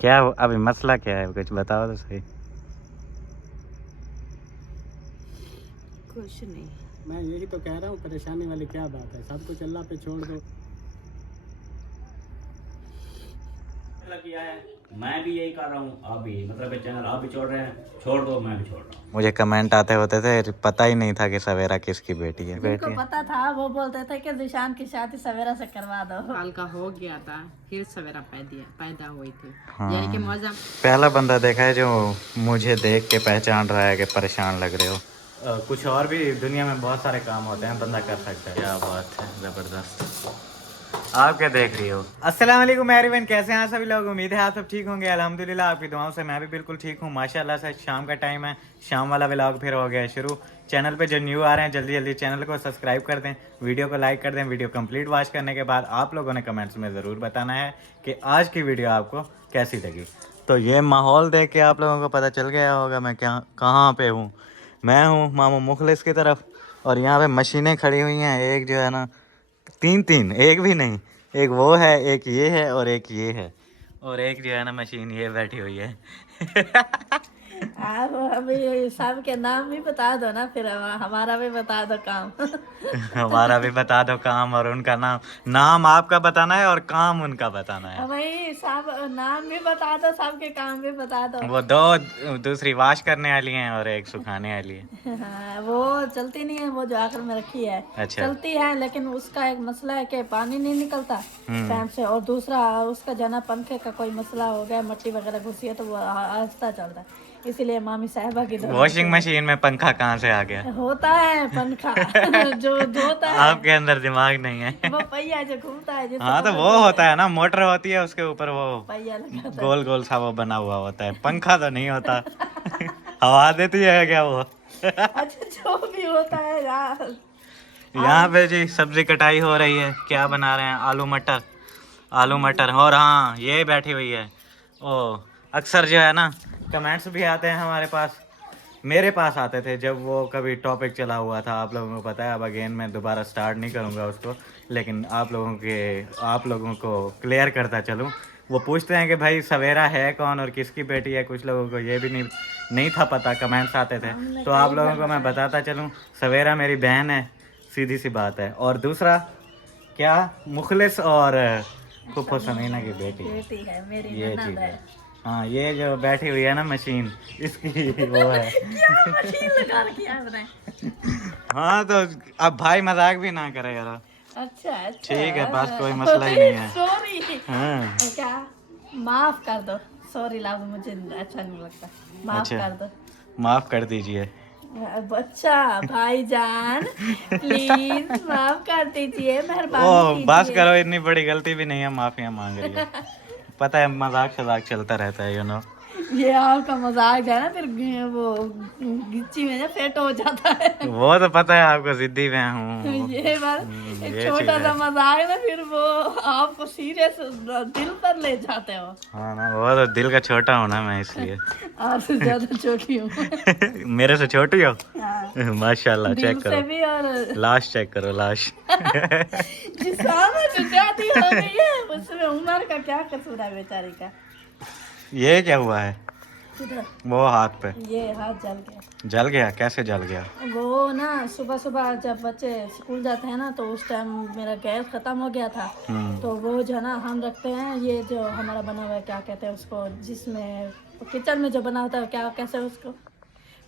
क्या अभी मसला क्या है, कुछ बताओ तो सही। कुछ नहीं, मैं यही तो कह रहा हूँ, परेशानी वाली क्या बात है, सब कुछ अल्लाह पे छोड़ दो। किया है, मैं भी यही कर रहा हूँ, आप भी मतलब चैनल आप भी छोड़ रहे हैं, छोड़ दो, मैं भी छोड़ रहा हूँ। मुझे कमेंट आते होते थे, पता ही नहीं था कि सवेरा किसकी बेटी है। जिनको पता था वो बोलते थे कि जिशान की शादी सवेरा से करवा दो। साल का हो गया था, फिर सवेरा पैदा हुई थी। हाँ। यानी कि मौजा पहला बंदा देखा है जो मुझे देख के पहचान रहा है कि परेशान लग रहे हो। कुछ और भी दुनिया में बहुत सारे काम होते हैं, बंदा कर सकता है। क्या बात है, ज़बरदस्त। आप क्या देख रही हो? अस्सलाम वालेकुम एवरीवन, कैसे हैं सभी लोग? उम्मीद है आप सब ठीक होंगे। अल्हम्दुलिल्लाह आपकी दुआओं से मैं भी बिल्कुल ठीक हूँ माशाल्लाह से। शाम का टाइम है, शाम वाला व्लॉग फिर हो गया शुरू। चैनल पे जो न्यू आ रहे हैं जल्दी जल्दी चैनल को सब्सक्राइब कर दें, वीडियो को लाइक कर दें। वीडियो कंप्लीट वॉच करने के बाद आप लोगों ने कमेंट्स में ज़रूर बताना है कि आज की वीडियो आपको कैसी लगी। तो ये माहौल देख के आप लोगों को पता चल गया होगा मैं क्या कहाँ पे हूँ। मैं हूँ मामू मुखलिस की तरफ, और यहाँ पे मशीनें खड़ी हुई हैं। एक जो है ना, तीन, एक भी नहीं, एक वो है, एक ये है और एक ये है, और एक जो है ना मशीन ये बैठी हुई है। आप अभी सबके नाम भी बता दो ना, फिर हमारा भी बता दो काम। हमारा भी बता दो काम, और उनका नाम आपका बताना है और काम उनका बताना है। वही सब नाम भी बता दो, सबके काम भी बता दो। वो दो, दूसरी वाश करने वाली हैं और एक सुखाने वाली है। हाँ, वो चलती नहीं है, वो जो आखिर में रखी है। अच्छा। चलती है लेकिन उसका एक मसला है कि पानी नहीं निकलता टाइम से, और दूसरा उसका जना पंखे का कोई मसला हो गया, मट्टी वगैरह घुसी है तो वो आहिस्ता चलता है। इसीलिए मामी साहिबा की वॉशिंग मशीन में पंखा कहाँ से आ गया? होता है पंखा जो धोता है। आपके अंदर दिमाग नहीं है। वो पहिया जो घूमता है जिससे हाँ तो वो होता है ना, मोटर होती है उसके ऊपर वो पहिया लगाता है। गोल गोल सा वो बना हुआ होता है, पंखा तो नहीं होता। हवा देती है क्या वो? अच्छा जो भी होता है यार। यहाँ पे जी सब्जी कटाई हो रही है। क्या बना रहे हैं? आलू मटर, आलू मटर। और हाँ, ये बैठी हुई है। ओ अक्सर जो है ना कमेंट्स भी आते हैं हमारे पास, मेरे पास आते थे जब वो कभी टॉपिक चला हुआ था, आप लोगों को पता है। अब अगेन मैं दोबारा स्टार्ट नहीं करूँगा उसको, लेकिन आप लोगों को क्लियर करता चलूँ। वो पूछते हैं कि भाई सवेरा है कौन और किसकी बेटी है। कुछ लोगों को ये भी नहीं था पता, कमेंट्स आते थे। तो आप लोगों को मैं बताता चलूँ, सवेरा मेरी बहन है, सीधी सी बात है। और दूसरा क्या, मुखलिस और फुफो समीना की बेटी है मेरी ये ननद चीज़ है। है। हाँ, ये जो बैठी हुई है ना मशीन, इसकी वो है। क्या मशीन लगा रखी है आपने? हाँ तो अब भाई मजाक भी ना करे यार। अच्छा अच्छा ठीक है, बस कोई मसला ही नहीं है। सॉरी। हाँ क्या, माफ कर दो। सॉरी लफ्ज मुझे अच्छा नहीं लगता, माफ अच्छा, कर दो। माफ कर दीजिए। अच्छा भाईजान प्लीज माफ कर दीजिए, मेहरबानी ओ बस कीजिए। करो, इतनी बड़ी गलती भी नहीं है, माफिया मांग रही है। पता है मजाक शजाक चलता रहता है, यू नो। ये आपका मजाक है ना, फिर वो गिच्ची में ना फेट हो जाता है। वो तो पता है आपको, जिद्दी मैं हूँ। ये बार एक ये छोटा चीज़ सा है। मजाक ना, फिर वो आपको सीरियस दिल पर ले जाते हो। हाँ ना, वो तो दिल का छोटा हूँ ना मैं, इसलिए। आपसे ज्यादा छोटी हूँ। मेरे से छोटी हो? हाँ, माशाल्लाह, दिल चेक से करो भी। और लाश, चेक करो लाश। जिस्म जो शादी हो गई है उसमें उम्र का क्या कसूर है बेचारी का। ये क्या हुआ है? किधर? वो हाथ पे ये हाथ जल गया। जल गया? कैसे जल गया? वो ना सुबह सुबह जब बच्चे स्कूल जाते हैं ना, तो उस टाइम मेरा गैस ख़त्म हो गया था। तो वो जो है ना, हम रखते हैं ये जो हमारा बना हुआ है, क्या कहते हैं उसको, जिसमें किचन में जो बना होता है, क्या कैसे उसको,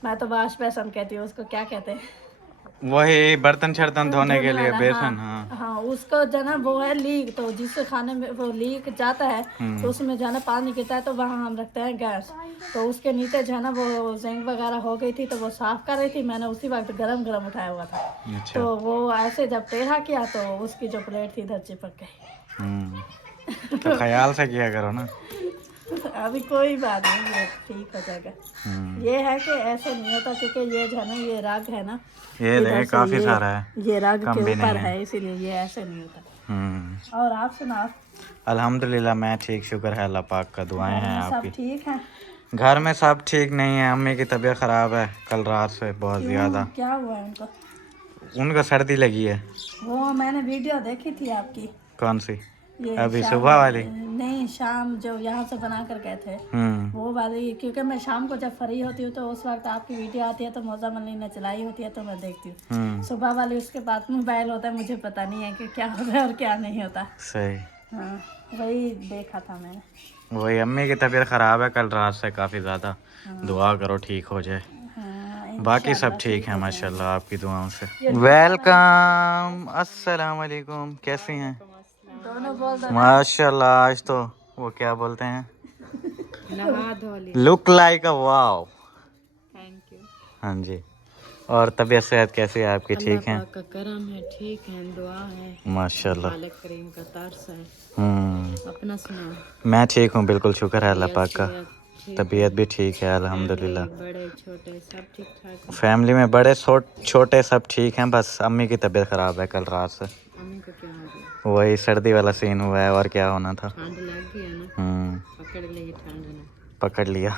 मैं तो वाश बेसन कहती हूँ उसको, क्या कहते हैं? वही बर्तन शर्तन धोने के लिए वाला, बेसन। हाँ हाँ हाँ, उसको जो है ना वो है लीक, तो जिससे खाने में वो लीक जाता है तो उसमें जो है ना पानी गिरता है, तो वहाँ हम रखते हैं गैस। तो उसके नीचे जो है ना वो जिंक वगैरह हो गई थी, तो वो साफ कर रही थी, मैंने उसी वक्त गरम गरम उठाया हुआ था। अच्छा। तो वो ऐसे जब टेढ़ा किया तो उसकी जो प्लेट थी इधर चिपक गई। तो ख्याल से किया करो ना। अभी कोई बात नहीं, ये ठीक हो जाएगा। ये है कि ऐसे नहीं होता, क्योंकि ये जो है ना, ये राग है ना, ये इधर देख से काफी सारा है, ये राग कम के भी ऊपर नहीं है। है, इसीलिए ये ऐसे नहीं होता। हम्म। और आप सुनाओ? अल्हम्दुलिल्लाह मैं ठीक, शुक्र है अल्लाह पाक का, दुआएं घर हैं में सब आपकी। ठीक है? घर में सब ठीक नहीं है, अम्मी की तबीयत ख़राब है कल रात से बहुत ज़्यादा। क्या हुआ है उनको? उनको सर्दी लगी है। वो मैंने वीडियो देखी थी आपकी, कौन सी? ये अभी शाम- सुबह वाली? नहीं, शाम जो यहाँ से बना कर गए थे वो वाली, क्योंकि मैं शाम को जब फ्री होती हूँ तो उस वक्त आपकी वीडियो आती है तो मौसम अली ने चलाई होती है तो मैं देखती हूँ। सुबह वाली उसके बाद मोबाइल होता है, मुझे पता नहीं है कि क्या होता है और क्या नहीं होता। सही। हाँ, वही देखा था मैंने। वही, अम्मी की तबीयत ख़राब है कल रात से काफ़ी ज़्यादा। दुआ करो ठीक हो जाए। हाँ, बाकी सब ठीक है माशाल्लाह आपकी दुआओं से। वेलकम, अस्सलाम वालेकुम, कैसी हैं? दोनों बोल दो। माशाल्लाह, आज तो वो क्या बोलते हैं, नहा धो ली। Look like a wow. Thank you. हाँ जी। और तबीयत सेहत कैसी है आपकी? ठीक है अल्लाह पाक का करम है, ठीक है, दुआ है, माशाल्लाह। मालिक करीम का तरस है। अपना सुनाओ। मैं ठीक हूँ, बिल्कुल शुक्र है अल्लाह पाक का। ठीक, तबीयत भी ठीक है अल्हम्दुलिल्लाह। बड़े छोटे सब ठीक ठाक है। फैमिली में बड़े छोटे सब ठीक हैं, बस अम्मी की तबीयत ख़राब है कल रात से। अम्मी को क्या हो गया? वही सर्दी वाला सीन हुआ है, और क्या होना था। ठंड लग गई है ना, पकड़ लेगी ठंड ने। पकड़ लिया।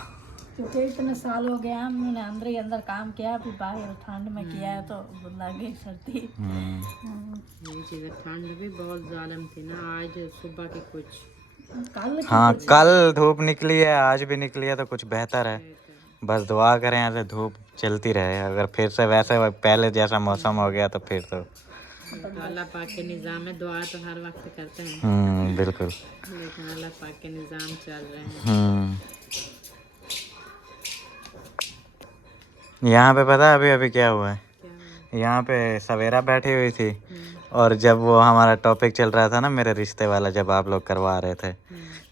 क्योंकि इतने साल हो गए हमने अंदर ही अंदर काम किया, अभी बाहर ठंड में किया है तो लग गई सर्दी। ये चीज़ें ठंड भी बहुत जालिम थी ना, आज सुबह की कुछ कल हाँ, कल धूप निकली है, आज भी निकली है तो कुछ बेहतर है। बस दुआ करें ऐसे धूप चलती रहे, अगर फिर से वैसे पहले जैसा मौसम हो गया तो फिर तो अल्लाह पाक के निज़ाम में दुआ तो हर वक्त करते हैं, बिल्कुल। लेकिन अल्लाह पाक के निज़ाम चल रहे हैं। यहाँ पे पता है अभी अभी क्या हुआ है? क्या? यहाँ पे सवेरा बैठी हुई थी और जब वो हमारा टॉपिक चल रहा था ना मेरे रिश्ते वाला, जब आप लोग करवा रहे थे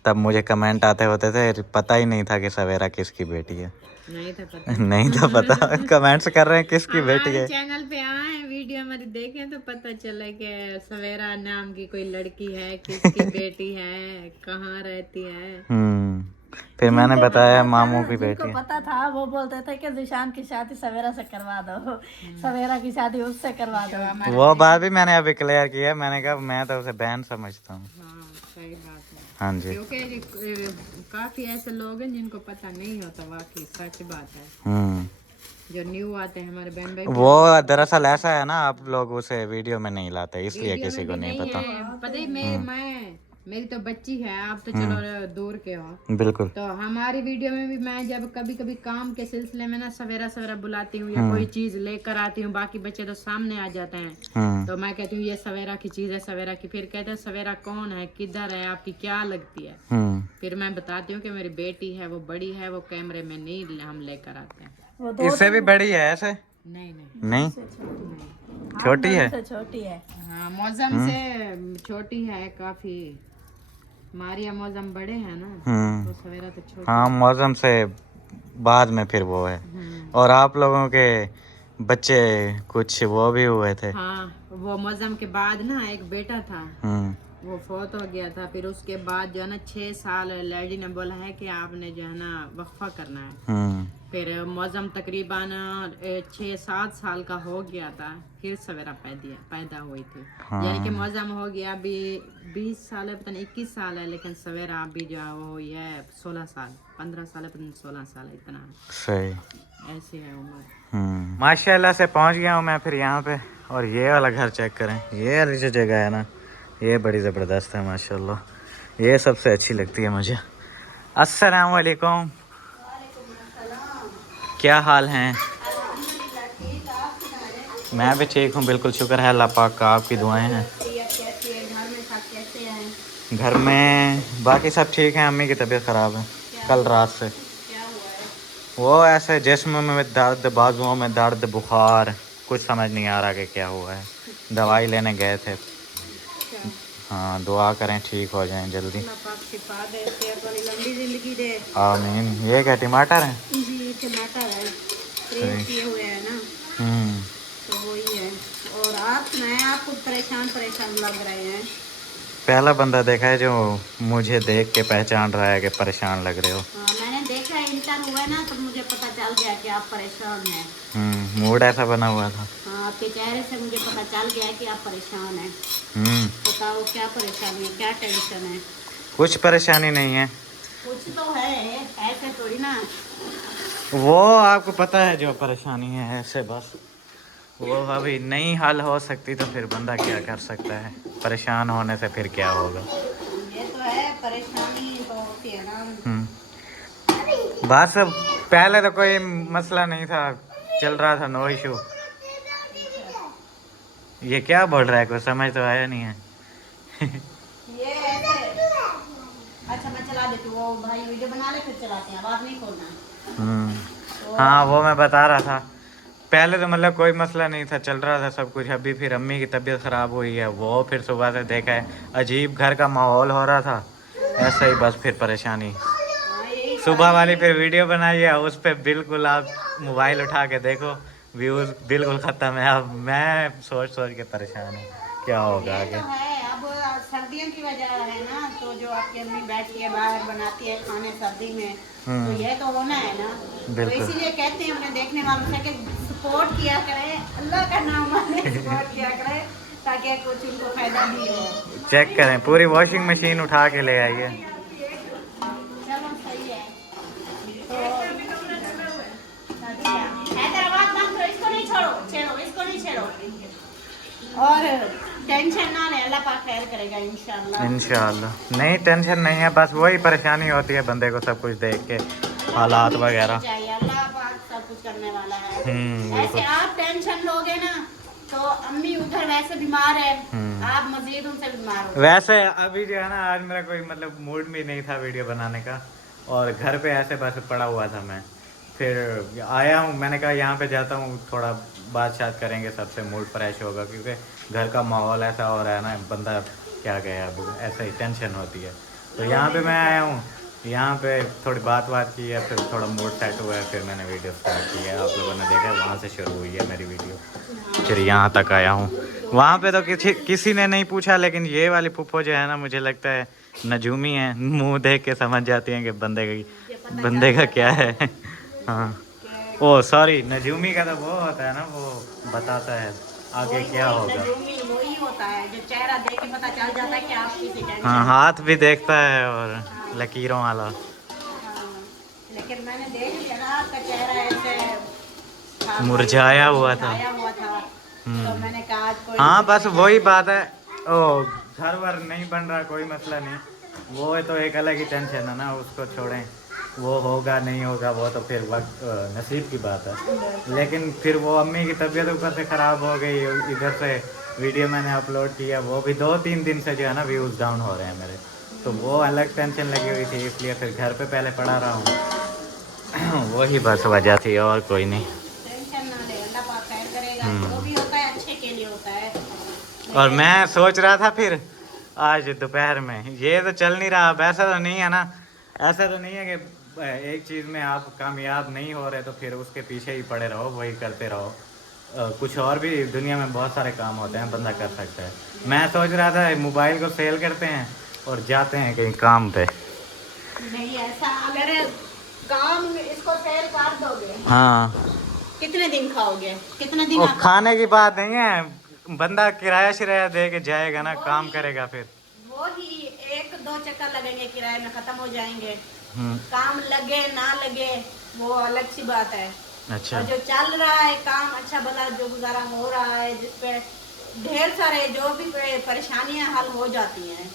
तब मुझे कमेंट आते होते थे, पता ही नहीं था कि सवेरा किसकी बेटी है। नहीं था पता। नहीं था पता। कमेंट्स कर रहे हैं किसकी बेटी है। चैनल पे आए वीडियो हमारी देखें तो पता चला कि सवेरा नाम की कोई लड़की है, किसकी बेटी है, कहाँ रहती है। फिर मैंने बताया मामू की बेटी जिनको है। पता था वो बोलते थे कि जिशान की शादी सवेरा से करवा दो, सवेरा की शादी उससे करवा दो। वो बात भी मैंने अभी क्लियर की है, मैंने कहा मैं तो उसे बहन समझता हूँ। हाँ, सही बात है। हाँ जी। क्योंकि काफी ऐसे लोग हैं जिनको पता नहीं होता, वाकई सच बात है। जो न्यू आते हैं हमारे बहन भाई, वो दरअसल ऐसा है ना, आप लोग उसे वीडियो में नहीं लाते इसलिए किसी को नहीं पता। पता ही मेरी तो बच्ची है, आप तो चलो दूर के हो। बिल्कुल। तो हमारी वीडियो में भी मैं जब कभी कभी काम के सिलसिले में ना सवेरा सवेरा बुलाती हूँ या कोई चीज लेकर आती हूँ, बाकी बच्चे तो सामने आ जाते हैं, तो मैं कहती हूँ ये सवेरा की चीज है, सवेरा की। फिर कहते हैं सवेरा कौन है, किधर है, आपकी क्या लगती है। फिर मैं बताती हूँ कि मेरी बेटी है, वो बड़ी है, वो कैमरे में नहीं हम लेकर आते हैं। इससे भी बड़ी है ऐसे? नहीं नहीं, छोटी है। छोटी है। हाँ, मौसम से छोटी है काफी। मारिया मौसम बड़े हैं ना, तो सवेरा तो छोटी। हाँ, मौसम से बाद में फिर वो है। और आप लोगों के बच्चे कुछ वो भी हुए थे? हाँ, वो मौसम के बाद ना एक बेटा था, वो फौत हो गया था। फिर उसके बाद जो है ना 6 साल लैडी ने बोला है कि आपने जो है ना वक्फा करना है। फिर मौसम तकरीबन 6-7 साल का हो गया था, फिर सवेरा पैदा हुई थी। यानी कि मौसम हो गया अभी 20 साल है, पता नहीं 21 साल है, लेकिन सवेरा अभी जो है वो ये 16 साल 15 साल है, पता नहीं 16 साल है, इतना सही। ऐसी है उम्र। माशाल्लाह से पहुंच गया हूँ मैं फिर यहाँ पे। और ये वाला घर चेक करें, ये वाली जो जगह है ना, ये बड़ी ज़बरदस्त है माशाल्लाह। ये सबसे अच्छी लगती है मुझे। अस्सलाम वालेकुम, क्या हाल हैं? मैं भी ठीक हूँ, बिल्कुल शुक्र है अल्लाह पाक का, आपकी दुआएं हैं। घर में बाकी सब ठीक है, अम्मी की तबीयत ख़राब है कल रात से। वो ऐसे जिस्म में दर्द, बाजुओं में दर्द, बुखार, कुछ समझ नहीं आ रहा कि क्या हुआ है। दवाई लेने गए थे। हाँ, दुआ करें ठीक हो जाएं जल्दी। आमीन। ये क्या टमाटर है? जी, टमाटर है, फ्रीज किए हुए हैं ना, तो वही है। और आप सुनाएं, आपको परेशान लग रहे हैं। पहला बंदा देखा है जो मुझे देख के पहचान रहा है कि परेशान लग रहे हो। हाँ, मैंने देखा इंटर हुआ ना तो मुझे पता चल गया कि आप परेशान हैं। मूड ऐसा बना हुआ था। हाँ, आपके चेहरे से मुझे पता चल गया कि आप परेशान हैं। बताओ क्या परेशानी है, क्या टेंशन है? कुछ परेशानी नहीं है। कुछ तो है, ऐसे थोड़ी ना। वो आपको पता है जो परेशानी है, ऐसे बस वो अभी नहीं हल हो सकती तो फिर बंदा क्या कर सकता है। परेशान होने से फिर क्या होगा। परेशानी तो होती है ना। बस पहले तो कोई मसला नहीं था, चल रहा था, नो इशू। ये क्या बोल रहा है, कुछ समझ तो आया नहीं है। ये ऐसे अच्छा मैं चला देती हूँ, वो भाई वीडियो बना ले फिर चलाते हैं, आवाज नहीं खोलना है। हाँ वो मैं बता रहा था, पहले तो मतलब कोई मसला नहीं था, चल रहा था सब कुछ। अभी फिर अम्मी की तबीयत ख़राब हुई है, वो फिर सुबह से देखा है अजीब घर का माहौल हो रहा था, ऐसा ही बस फिर परेशानी। हाँ, यही सुबह वाली फिर वीडियो बनाई है, उस पर बिल्कुल आप मोबाइल उठा के देखो, व्यूज़ बिल्कुल ख़त्म है। अब मैं सोच सोच के परेशान हूँ क्या होगा ये आगे। तो है। अब सर्दियों की वजह है ना, तो जो आपकी अम्मी बैठती है बाहर बनाती है खाने सर्दी में, तो ये तो होना है ना। तो बिल्कुल। इसीलिए कहते हैं अपने देखने वालों से कि सपोर्ट किया करें, अल्लाह का नाम माने सपोर्ट किया करें, ताकि कुछ उनको फायदा भी हो। चेक करें, पूरी वॉशिंग मशीन उठा के ले आइए। चलो सही है। तो हैदराबाद मत करो, इसको नहीं छेड़ो, इसको नहीं छेड़ो। और टेंशन ना ले, अल्लाह पाक खैर करेगा इंशाल्लाह। इंशाल्लाह। नहीं टेंशन नहीं है, बस वही परेशानी होती है बंदे को सब कुछ देख के, हालात वगैरह। चाहिए, अल्लाह पाक सब कुछ करने वाला है। बिल्कुल। ऐसे आप टेंशन लोगे ना तो अम्मी उधर वैसे बीमार है, आप मजीद उनसे बीमार हो। वैसे अभी जो है ना, आज मेरा कोई मतलब मूड भी नहीं था वीडियो बनाने का, और घर पे ऐसे बस पड़ा हुआ था मैं, फिर आया हूँ, मैंने कहा यहाँ पे जाता हूँ, थोड़ा बात शात करेंगे, सबसे मूड फ्रेश होगा, क्योंकि घर का माहौल ऐसा हो रहा है ना, बंदा क्या कहे, अब ऐसा ही टेंशन होती है। तो यहाँ पे मैं आया हूँ, यहाँ पे थोड़ी बात की है, फिर थोड़ा मूड सेट हुआ है, फिर मैंने वीडियो स्टार्ट की है। आप लोगों ने देखा, वहाँ से शुरू हुई है मेरी वीडियो, फिर यहाँ तक आया हूँ। वहाँ पे तो किसी ने नहीं पूछा, लेकिन ये वाली फूफो जो है ना, मुझे लगता है नजूमी है, मुंह देख के समझ जाती हैं कि बंदे का क्या है। हाँ, ओ सॉरी, नजूमी का तो वो होता है ना, वो बताता है आगे क्या होगा। वही होता है जो चेहरा देख के पता चल जाता है कि आप किसी टेंशन। हाँ, हाथ भी देखता है और लकीरों वाला। लेकिन मैंने देख लिया ना, आपका चेहरा ऐसे मुरझाया हुआ था। तो मैंने कहा आज कोई हाँ बस वही बात है, ओ घर वर नहीं बन रहा, कोई मसला नहीं, वो तो एक अलग ही टेंशन है ना, उसको छोड़ें, वो होगा नहीं होगा वो तो फिर वक्त नसीब की बात है। लेकिन फिर वो अम्मी की तबीयत ऊपर से ख़राब हो गई, इधर से वीडियो मैंने अपलोड किया, वो भी 2-3 दिन से जो है ना व्यूज़ डाउन हो रहे हैं मेरे, तो वो अलग टेंशन लगी हुई थी, इसलिए फिर घर पे पहले पड़ा रहा हूँ। वही बस वजह थी, और कोई नहीं। टेंशन ना ले, अल्लाह पाक खैर करेगा, जो भी होता है अच्छे के लिए होता है। और मैं सोच रहा था फिर आज दोपहर में, ये तो चल नहीं रहा, अब ऐसा तो नहीं है ना, ऐसा तो नहीं है कि एक चीज़ में आप कामयाब नहीं हो रहे तो फिर उसके पीछे ही पड़े रहो, वही करते रहो। कुछ और भी दुनिया में बहुत सारे काम होते हैं, बंदा कर सकता है। मैं सोच रहा था मोबाइल को सेल करते हैं और जाते हैं कहीं काम पे। नहीं ऐसा, अगर काम इसको सेल कर दोगे, हाँ, कितने दिन खाओगे, कितने दिन वो आप खाने की बात नहीं है, बंदा किराया शिराया दे के जाएगा ना, काम करेगा फिर। वो ही 1-2 चक्कर लगेंगे, किराए में खत्म हो जाएंगे। हम्म, काम लगे ना लगे वो अलग सी बात है। अच्छा। और जो चल रहा है काम अच्छा भला, जो गुजारा हो रहा है, जिसपे ढेर सारे जो भी परेशानियां हल हो जाती हैं,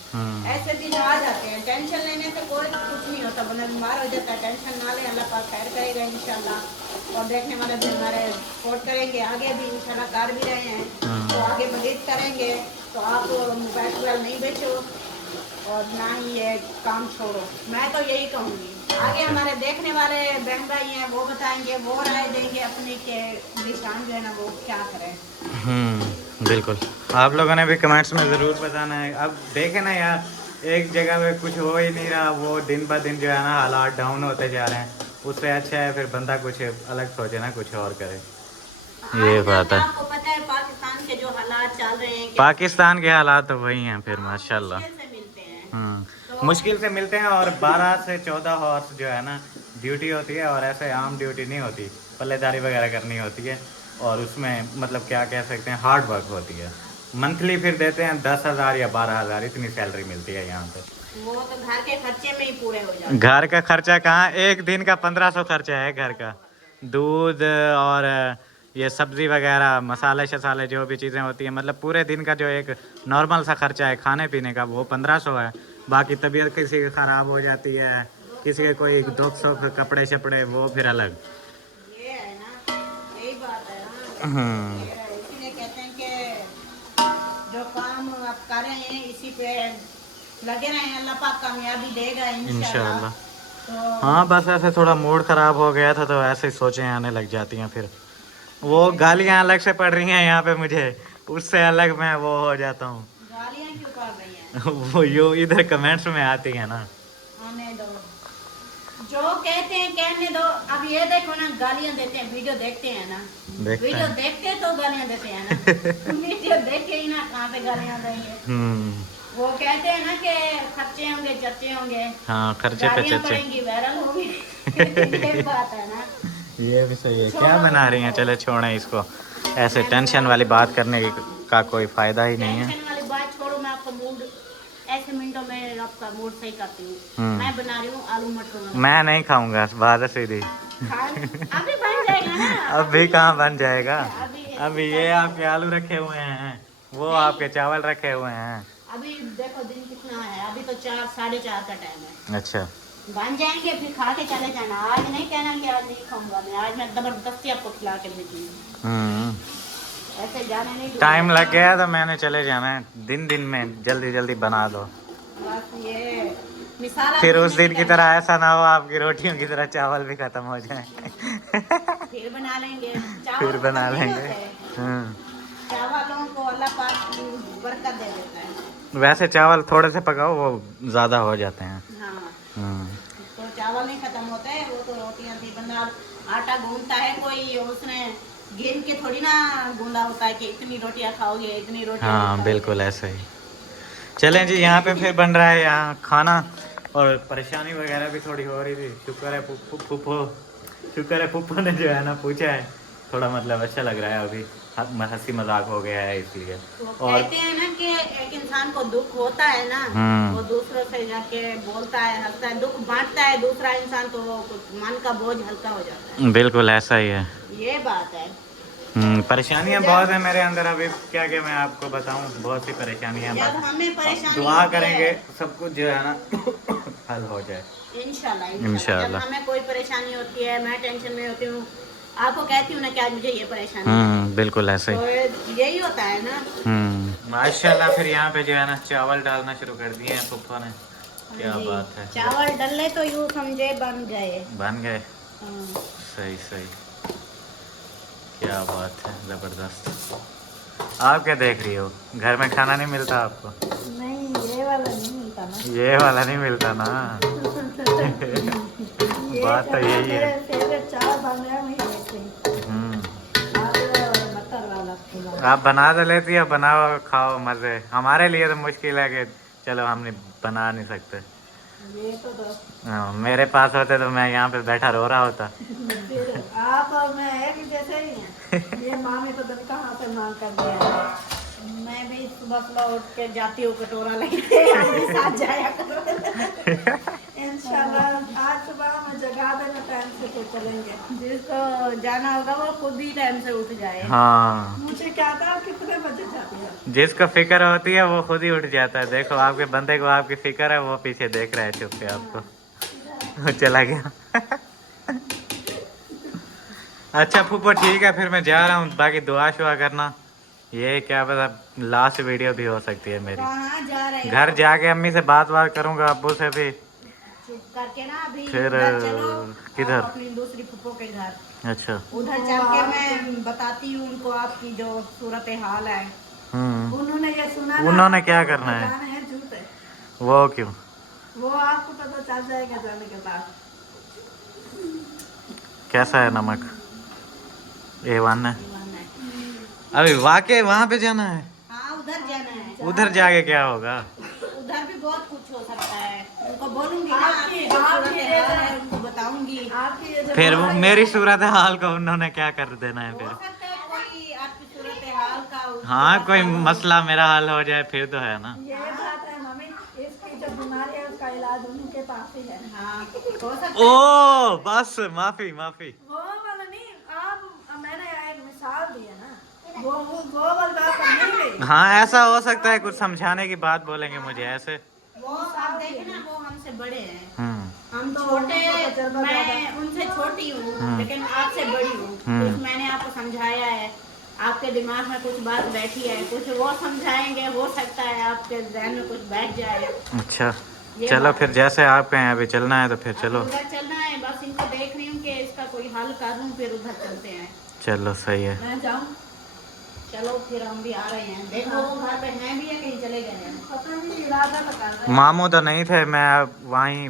ऐसे दिन आ जाते हैं। टेंशन लेने से कोई कुछ नहीं होता, बंदा बीमार हो जाता है। टेंशन ना ले, अल्लाह पाक खैर करेगा इंशाल्लाह। और देखने वाले भी हमारे सपोर्ट करेंगे, आगे भी इंशाल्लाह कर भी रहे हैं, तो आगे मदद करेंगे। तो आप मोबाइल नहीं बेचो और ना ही ये काम छोड़ो, मैं तो यही कहूँगी। आगे हमारे देखने वाले बहन भाई हैं, वो बताएंगे, वो राय देंगे अपनी के निशान जो है ना वो क्या करें। बिल्कुल, आप लोगों ने भी कमेंट्स में ज़रूर बताना है। अब देखें ना यार, एक जगह पे कुछ हो ही नहीं रहा, वो दिन ब दिन जो है ना हालात डाउन होते जा रहे हैं, उससे अच्छा है फिर बंदा कुछ अलग सोचे ना, कुछ और करे। ये बात है। आपको पता है पाकिस्तान के जो हालात चल रहे हैं, पाकिस्तान के हालात तो वही हैं फिर, माशाल्लाह। मुश्किल से मिलते हैं। मुश्किल से मिलते हैं, और 12 से 14 हॉर्स जो है ना ड्यूटी होती है, और ऐसे आम ड्यूटी नहीं होती, पल्लेदारी वगैरह करनी होती है, और उसमें मतलब क्या कह सकते हैं, हार्ड वर्क होती है। मंथली फिर देते हैं 10,000 या 12,000, इतनी सैलरी मिलती है यहाँ पे। वो तो घर के खर्चे में ही पूरे हो जाते हैं। घर का खर्चा कहाँ, एक दिन का 1500 खर्चा है घर का, दूध और ये सब्ज़ी वगैरह, मसाले शसाले जो भी चीज़ें होती हैं, मतलब पूरे दिन का जो एक नॉर्मल सा खर्चा है खाने पीने का, वो 1500 है। बाकी तबीयत किसी की ख़राब हो जाती है, किसी के कोई दुख सुख कपड़े शपड़े, वो फिर अलग। ये है ना, यही बात है ना, इसीलिए कहते हैं कि जो काम आप कर रहे हैं इसी पे लगे रहे, अल्लाह पाक कामयाबी देगा इंशाल्लाह। तो हाँ बस ऐसे थोड़ा मूड ख़राब हो गया था तो ऐसे सोचें आने लग जाती हैं। फिर वो गालियाँ अलग से पड़ रही हैं यहाँ पे मुझे, उससे अलग मैं वो हो जाता हूँ। गालियाँ क्यों पड़ रही हैं? वो यो इधर कमेंट्स में आती है ना। आने दो, जो कहते हैं कहने दो। अब ये देखो ना, गालियाँ देते हैं, वीडियो देखते हैं ना, वीडियो देखते तो गालियाँ देते हैं ना वीडियो देख के ही ना कहाँ से गालियाँ देंगे। वो कहते हैं ना कि खर्चे होंगे चर्चे होंगे, हाँ खर्चे पे गालियाँ चर्चे, पड़ेंगी वायरल होगी ये बात है ना। ये भी सही है। क्या बना रही हैं? चले छोड़ें इसको, ऐसे टेंशन वाली बात करने का कोई फायदा ही नहीं है। टेंशन वाली बात छोड़ो, मैं आपका मूड ऐसे मिनटों में आपका मूड सही करती हूँ। मैं बना रही हूँ आलू मटर। मैं नहीं खाऊंगा, बात सीधी। अभी बन जाएगा ना, अभी कहाँ बन जाएगा? अभी अभी ये आपके आलू रखे हुए हैं, वो आपके चावल रखे हुए हैं। अभी देखो दिन कितना है, अभी तो 4 साढ़े 4 का टाइम है। अच्छा बन जाएंगे फिर खा के चले जाना। आज नहीं कहना कि आज नहीं खाऊंगा मैं, आज मैं जबरदस्ती आपको खिला के भेजूंगी। ऐसे जाने नहीं दूंगी। टाइम लग गया तो मैंने चले जाना है, दिन में जल्दी जल्दी बना दो। बस ये मिसाल फिर उस दिन की तरह ऐसा ना हो आपकी रोटियों की तरह चावल भी खत्म हो जाए फिर बना लेंगे चावल। फिर बना खत्म नहीं लेंगे। होते। चावलों को अल्लाह पाक बरकत दे देता है। वैसे चावल थोड़े से पकाओ वो ज़्यादा हो जाते हैं। हाँ तो चावल नहीं खत्म होते हैं, वो तो रोटियां थी। बंदा आटा गूंदता है, कोई उसने गिन के थोड़ी ना गूंदा होता है कि इतनी रोटियां खाओगे इतनी रोटियां। हाँ बिल्कुल ऐसे ही। चलें जी, यहाँ पे फिर बन रहा है यहाँ खाना, और परेशानी वगैरह भी थोड़ी हो रही थी। शुक्र है पुप्पो ने जो है ना पूछा है, थोड़ा मतलब अच्छा लग रहा है। अभी हंसी मजाक हो गया है इसलिए। और कहते हैं ना कि एक इंसान को दुख होता है ना, वो दूसरों से जाके बोलता है, हंसता है, दुख बांटता है दूसरा इंसान, तो वो मन का बोझ हल्का हो जाता है। बिल्कुल ऐसा ही है, ये बात है। परेशानियाँ बहुत है मेरे अंदर अभी, क्या क्या मैं आपको बताऊँ, बहुत सी परेशानियाँ। जब हमें परेशानी दुआ करेंगे सब कुछ जो है ना हल हो जाए इंशाल्लाह। जब हमें कोई परेशानी होती है, मैं टेंशन में होती हूँ, आपको कहती हूँ ना कि आज मुझे ये परेशानी है। बिल्कुल ऐसे ही। तो यही होता है ना। माशाल्लाह फिर यहाँ पे जो है ना चावल डालना शुरू कर दिए हैं पुप्पा ने। क्या बात है, चावल डलने तो यूँ समझे बन गए। सही सही, क्या बात है, जबरदस्त। आप क्या देख रही हो? घर में खाना नहीं मिलता आपको? नहीं ये वाला नहीं मिलता ना। ये वाला नहीं मिलता ना बात तो यही है। फेवरेट चावल बन रहा है, वही देख रही। मटर वाला आप बना तो लेती है, बनाओ खाओ मजे। हमारे लिए तो मुश्किल है कि चलो हम नहीं बना नहीं सकते। ये तो मेरे पास होते तो मैं यहाँ पे बैठा रो रहा होता। फिर आप और मैं एक जैसे ही हैं। ये मामी तो दिन कहाँ से मांग कर दिया है। मैं भी सुबह सुबह उठ के जाती हूँ कटोरा लेके, आप भी साथ जाया करो। इंशाल्लाह आज सुबह में जगा देना टाइम से, तो चलेंगे। जिसको जाना होगा वो खुद ही टाइम से उठ जाए। हाँ मुझे क्या था, कितने बजे जाती है? जिसको फिक्र होती है वो खुद ही उठ जाता है। देखो आपके बंदे को आपकी फिक्र है, वो पीछे देख रहा है चुप के आपको, वो चला गया अच्छा फूफो ठीक है, फिर मैं जा रहा हूँ। बाकी दुआ शुआ करना, ये क्या पता लास्ट वीडियो भी हो सकती है मेरी। कहाँ जा रहे हैं? घर जाके अम्मी से बात करूंगा, अब्बू से भी। चुप करके ना अभी फिर उधर चलो, किधर? आप अपनी दूसरी फुप्पो के घर। अच्छा उधर चल के मैं बताती हूँ उनको आपकी जो सूरत हाल है। उन्होंने ये सुना ना, उन्होंने क्या करना है? जाने हैं झूठे। वो क्यों? वो आपको पता चल जाएगा जाने के बाद। कैसा है नमक? A1 है। अभी वाकई वहाँ पे जाना है? हाँ उधर जाना है। उधर जाके क्या होगा? उधर भी बहुत कुछ हो सकता है, उनको बोलूंगी ना आपकी जो सूरत हाल है उनको बताऊंगी। आपकी ये जो फिर वो मेरी सूरत हाल को उन्होंने क्या कर देना है हो फिर? सकता है कोई आपकी सूरत हाल का उसको हाँ कोई बताऊं। मसला मेरा हल हो जाए फिर तो है ना। ये बात है मम्मी, इसकी जो बीमारी है उसका इलाज उनके पास ही है। हाँ हो सकता है। ओ बस माफी माफी। वो वाला नहीं, आप मैंने एक मिसाल दी है ना, वो वाला बात नहीं गई। हाँ ऐसा हो सकता है, कुछ समझाने की बात बोलेंगे मुझे ऐसे। वो वो आप देखे ना, वो हमसे बड़े हैं। हम्म हम छोटे, मैं उनसे छोटी हूँ लेकिन आपसे बड़ी हूँ। कुछ मैंने आपको समझाया है, आपके दिमाग में कुछ बात बैठी है, कुछ वो समझाएंगे, हो सकता है आपके जहन में कुछ बैठ जाए। अच्छा ये चलो बात फिर जैसे आप कहें, अभी चलना है तो फिर चलो। उधर चलना है, बस इनको देख रही हूँ कि इसका कोई हल कर लूँ, फिर उधर चलते हैं। चलो सही है। मैं जाऊँ? चलो फिर हम भी आ रहे हैं। देखो वो घर पे हैं भी या कहीं चले गए हैं? पता नहीं, इरादा लगा रहा है। मामू तो नहीं थे, मैं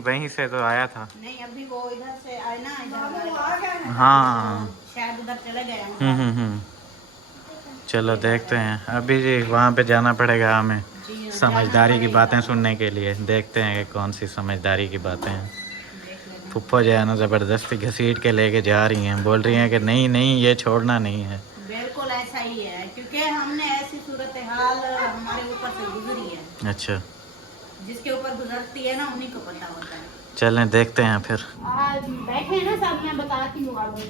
वहीं से तो आया था। नहीं, अभी वो इधर से आए ना, इधर वो आ गए हैं। हाँ शायद उधर चले गए हैं। चलो देखते हैं। अभी जी वहाँ पे जाना पड़ेगा हमें जी हाँ, समझदारी जाना की पड़ेगा। बातें सुनने के लिए। देखते हैं कि कौन सी समझदारी की बातें हैं। देख लेना। फुप्पो जो है ना ज़बरदस्ती घसीट के लेके जा रही हैं, बोल रही हैं कि नहीं नहीं ये छोड़ना नहीं है। बिल्कुल ऐसा ही है, क्योंकि हमने ऐसी सूरत हाल हमारे ऊपर से गुजरी है। अच्छा जिसके ऊपर गुजरती है ना, उन्हीं को पता होता है। चलें देखते हैं फिर। आज बैठे हैं ना सब, मैं बताती हूँ आपको।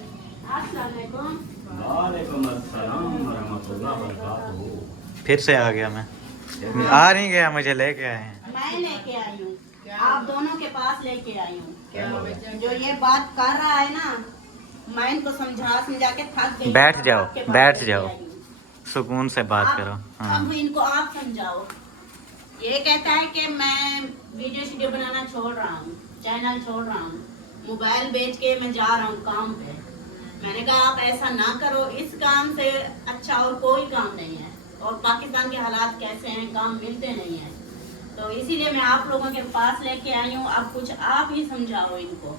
अस्सलाम वालेकुम। वालेकुम अस्सलाम वरहमतुल्लाह वबरकातुहू। फिर से आ गया मैं। आ नहीं गया, मुझे लेके आए हैं। मैं लेके आई हूँ, आप दोनों के पास लेके आई हूँ। जो ये बात कर रहा है ना, मैं इनको समझा के थक गई। बैठ जाओ, आपके पास बैठ लेके जाओ, आई हूँ। सुकून से बात करो। हाँ अब इनको आप समझाओ। ये कहता है कि मैं वीडियो बनाना छोड़ रहा हूँ, चैनल छोड़ रहा हूँ, मोबाइल बेच के मैं जा रहा हूँ काम पे। मैंने कहा आप ऐसा ना करो, इस काम से अच्छा और कोई काम नहीं है। और पाकिस्तान के हालात कैसे हैं, काम मिलते नहीं है, तो इसीलिए मैं आप लोगों के पास लेके आई हूँ। अब कुछ आप ही समझाओ इनको।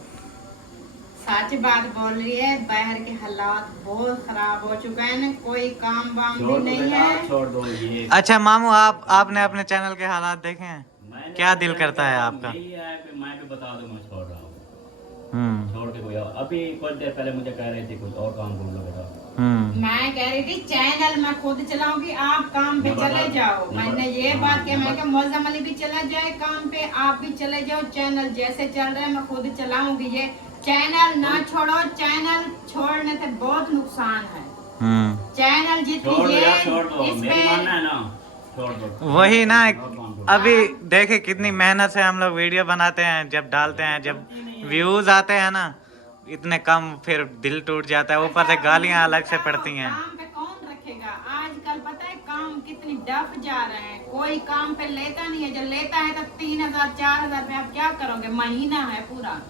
सच बात बोल रही है, बाहर के हालात बहुत खराब हो चुके हैं ना, कोई काम वाम भी नहीं है। छोड़ दो ये। अच्छा मामू, आपने अपने चैनल के हालात देखे हैं? क्या दिल करता है आपका? यही है कि मैं भी बता दूं, मैं छोड़ रहा हूँ। हम्म छोड़ के कोई अभी कुछ देर पहले मुझे कह रही थी कुछ और काम ढूंढ लो बेटा। मैं कह रही थी चैनल मैं खुद चलाऊंगी, आप काम पे चले जाओ। मैंने ये बात की, मैं मौजम अली भी चला जाए काम पे, आप भी चले जाओ। चैनल जैसे चल रहे हैं मैं खुद चलाऊंगी। ये चैनल ना छोड़ो, चैनल छोड़ने से बहुत नुकसान है। चैनल जितनी ये इस पे है ना, छोड़ दो। वही ना, अभी देखे कितनी मेहनत से हम लोग वीडियो बनाते हैं, जब डालते हैं, जब व्यूज आते हैं ना इतने कम, फिर दिल टूट जाता है। ऊपर से गालियां अलग से पड़ती हैं। काम पे कौन रखेगा? आजकल पता है काम कितनी डफ जा रहे हैं, कोई काम पे लेता नहीं है। जो लेता है तो 3000 4000 रुपये आप क्या करोगे? महीना है पूरा।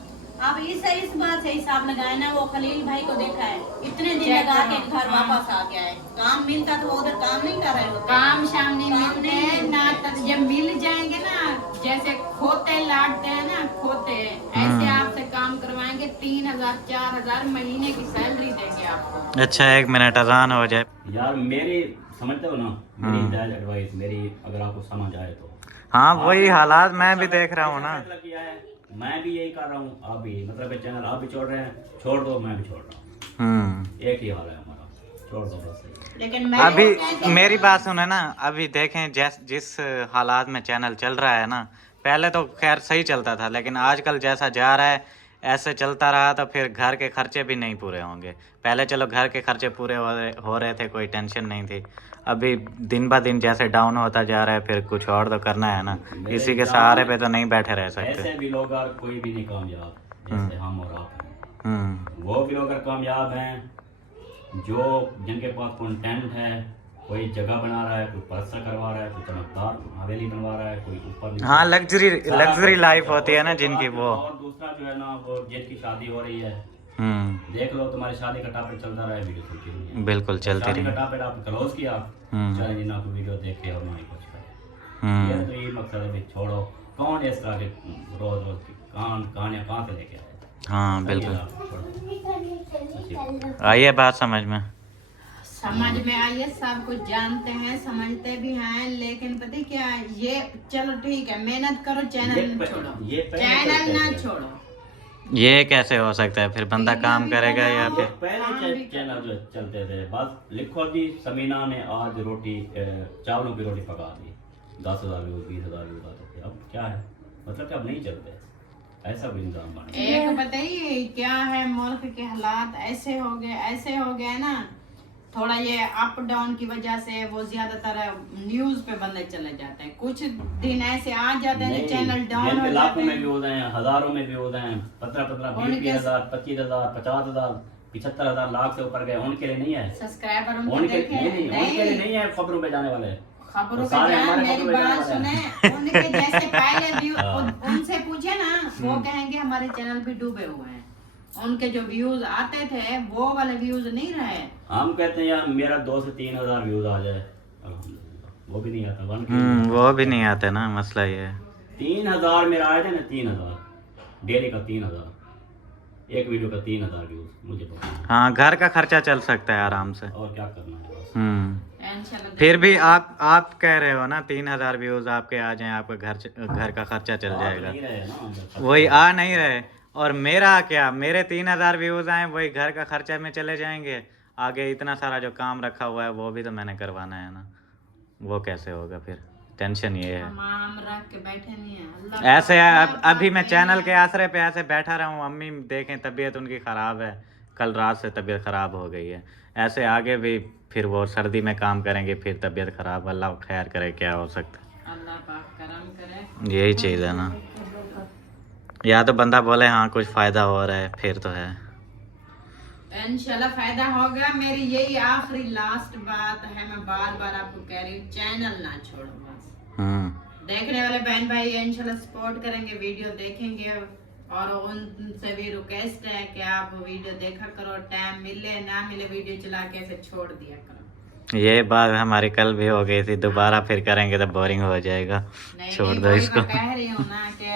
अब इस बात से हिसाब लगाए ना, वो खलील भाई को देखा है, इतने दिन लगा के घर वापस आ गया है। काम मिलता तो उधर काम नहीं कर रहे हो, काम शाम नहीं मिलते ना, तब जब मिल जाएंगे ना, जैसे खोते लाटते हैं ना, खोते ऐसे आपसे काम करवाएंगे। 3000 4000 महीने की सैलरी देंगे आपको। अच्छा 1 मिनट अजान हो जाए यार मेरी समझते हो ना, मेरी जायज एडवाइस, मेरी अगर आपको समझ आए तो। हाँ वही हालात मैं भी देख रहा हूँ ना। किया है, मैं भी यही कर रहा हूँ, आप भी, मतलब चैनल आप भी छोड़ रहे हैं, छोड़ दो, मैं भी छोड़ रहा हूँ। एक ही हाल है हमारा, छोड़ दो बस। लेकिन अभी मेरी बात सुने ना, अभी देखें जिस हालात में चैनल चल रहा है ना, पहले तो खैर सही चलता था, लेकिन आजकल जैसा जा रहा है ऐसे चलता रहा तो फिर घर के खर्चे भी नहीं पूरे होंगे। पहले चलो घर के खर्चे पूरे हो रहे थे, कोई टेंशन नहीं थी। अभी दिन ब दिन जैसे डाउन होता जा रहा है, फिर कुछ और तो करना है ना, इसी के सहारे पे तो नहीं बैठे रह सकते। ऐसे भी लोग कोई भी नहीं कामयाब, जैसे हम और आप हैं। वो भी लोग कामयाब हैं जो जिनके पास कंटेंट है, कोई जगह बना रहा है, कोई पलस्तर करवा रहा है, कोई चमकदार हवेली बनवा रहा है, कोई ऊपर। हाँ लग्जरी लाइफ होती है ना जिनकी, वो। और दूसरा जो है ना, वो जिनकी शादी हो रही है, देख लो तुम्हारी शादी का टॉपिक चलता रहा है, वीडियो चलती रही है, बिल्कुल चलती रही। टॉपिक आप क्लोज किया, चैलेंज ना कोई वीडियो देख के और ना ही कुछ करे। ये तो ये मकसद है, छोड़ो। कौन इस तरह के रोज रोज की कहानियां कहाँ से लेके आए? हाँ बिल्कुल, आइए बात समझ में आइए। सब कुछ जानते हैं, समझते भी हैं, लेकिन पता क्या, ये चलो ठीक है, मेहनत करो, चैनल ना छोड़ो, चैनल ना छोड़ो। ये कैसे हो सकता है? फिर बंदा काम करेगा या फिर पहले चैनल जो चलते थे, बस लिखो जी समीना ने आज रोटी चावलों की रोटी पका दी, 10,000 व्यू 20,000 व्यू आते थे। अब क्या है, मतलब कि अब नहीं चलते, ऐसा भी निजाम बना। एक बताइए क्या है, मुल्क के हालात ऐसे हो गए ना थोड़ा ये अप डाउन की वजह से वो ज्यादातर न्यूज पे बंदे चले जाते हैं। कुछ दिन ऐसे आ जाते हैं जो चैनल डाउन हो लाखों जाते में हैं। व्यूज हैं, हजारों में व्यूज हैं, 15-15, 20,000, 25,000, 50,000, 75,000 लाख से ऊपर गए। उनके लिए नहीं है सब्सक्राइबर उनके उनके देखे उनके लिए नहीं है खबरों पे जाने वाले। खबरों पे सारे जाए। हमारे मेरी खबरों पे बात जाने वाले सुने, उनके जैसे पहले व्यू हाँ। उनसे पूछे ना, वो कहेंगे हमारे चैनल भी डूबे हुए हैं। उनके जो व्यूज आते थे वो वाले व्यूज नहीं रहे। हम कहते हैं यार मेरा 2 से 3,000 व्यूज आ जाए, अल्हम्दुलिल्लाह। वो भी नहीं आता, वो भी नहीं आते ना, मसला ये है। 3,000 मेरा आए थे ना, 3,000 डेली का, 3,000 एक वीडियो का, 3,000 व्यूज मुझे पता है। हाँ, घर का खर्चा चल सकता है आराम से। और क्या करना है बस। इंशाल्लाह फिर भी आप कह रहे हो ना 3,000 व्यूज आपके आ जाएं, आपका घर का खर्चा चल जाएगा। नहीं रहे ना जब वही आ नहीं रहे, और मेरा क्या, मेरे 3,000 व्यूज आए वही घर का खर्चा में चले जाएंगे। आगे इतना सारा जो काम रखा हुआ है वो भी तो मैंने करवाना है ना, वो कैसे होगा फिर? टेंशन ये है। हम रख के बैठे नहीं है। अल्लाह ऐसे अभी मैं चैनल के आसरे पे ऐसे बैठा रहा हूँ, अम्मी देखें तबीयत उनकी ख़राब है, कल रात से तबीयत ख़राब हो गई है। ऐसे आगे भी फिर वो सर्दी में काम करेंगे, फिर तबीयत ख़राब, अल्लाह खैर करे, क्या हो सकता है। अल्लाह पाक करम करे। यही चीज़ है ना, या तो बंदा बोले हाँ कुछ फ़ायदा हो रहा है, फिर तो है। इंशाल्लाह फायदा होगा। मेरी यही आखिरी लास्ट बात है, मैं बार बार आपको कह रही हूँ, चैनल ना छोड़ो बस। देखने वाले बहन भाई इंशाल्लाह सपोर्ट करेंगे, वीडियो देखेंगे, और उनसे भी रिक्वेस्ट है कि आप वीडियो देखा करो, टाइम मिले ना मिले वीडियो चला के ऐसे छोड़ दिया करो। ये बात हमारी कल भी हो गई थी, दोबारा फिर करेंगे तो बोरिंग हो जाएगा, छोड़ दो वही इसको। मैं कह रही हूँ ना कि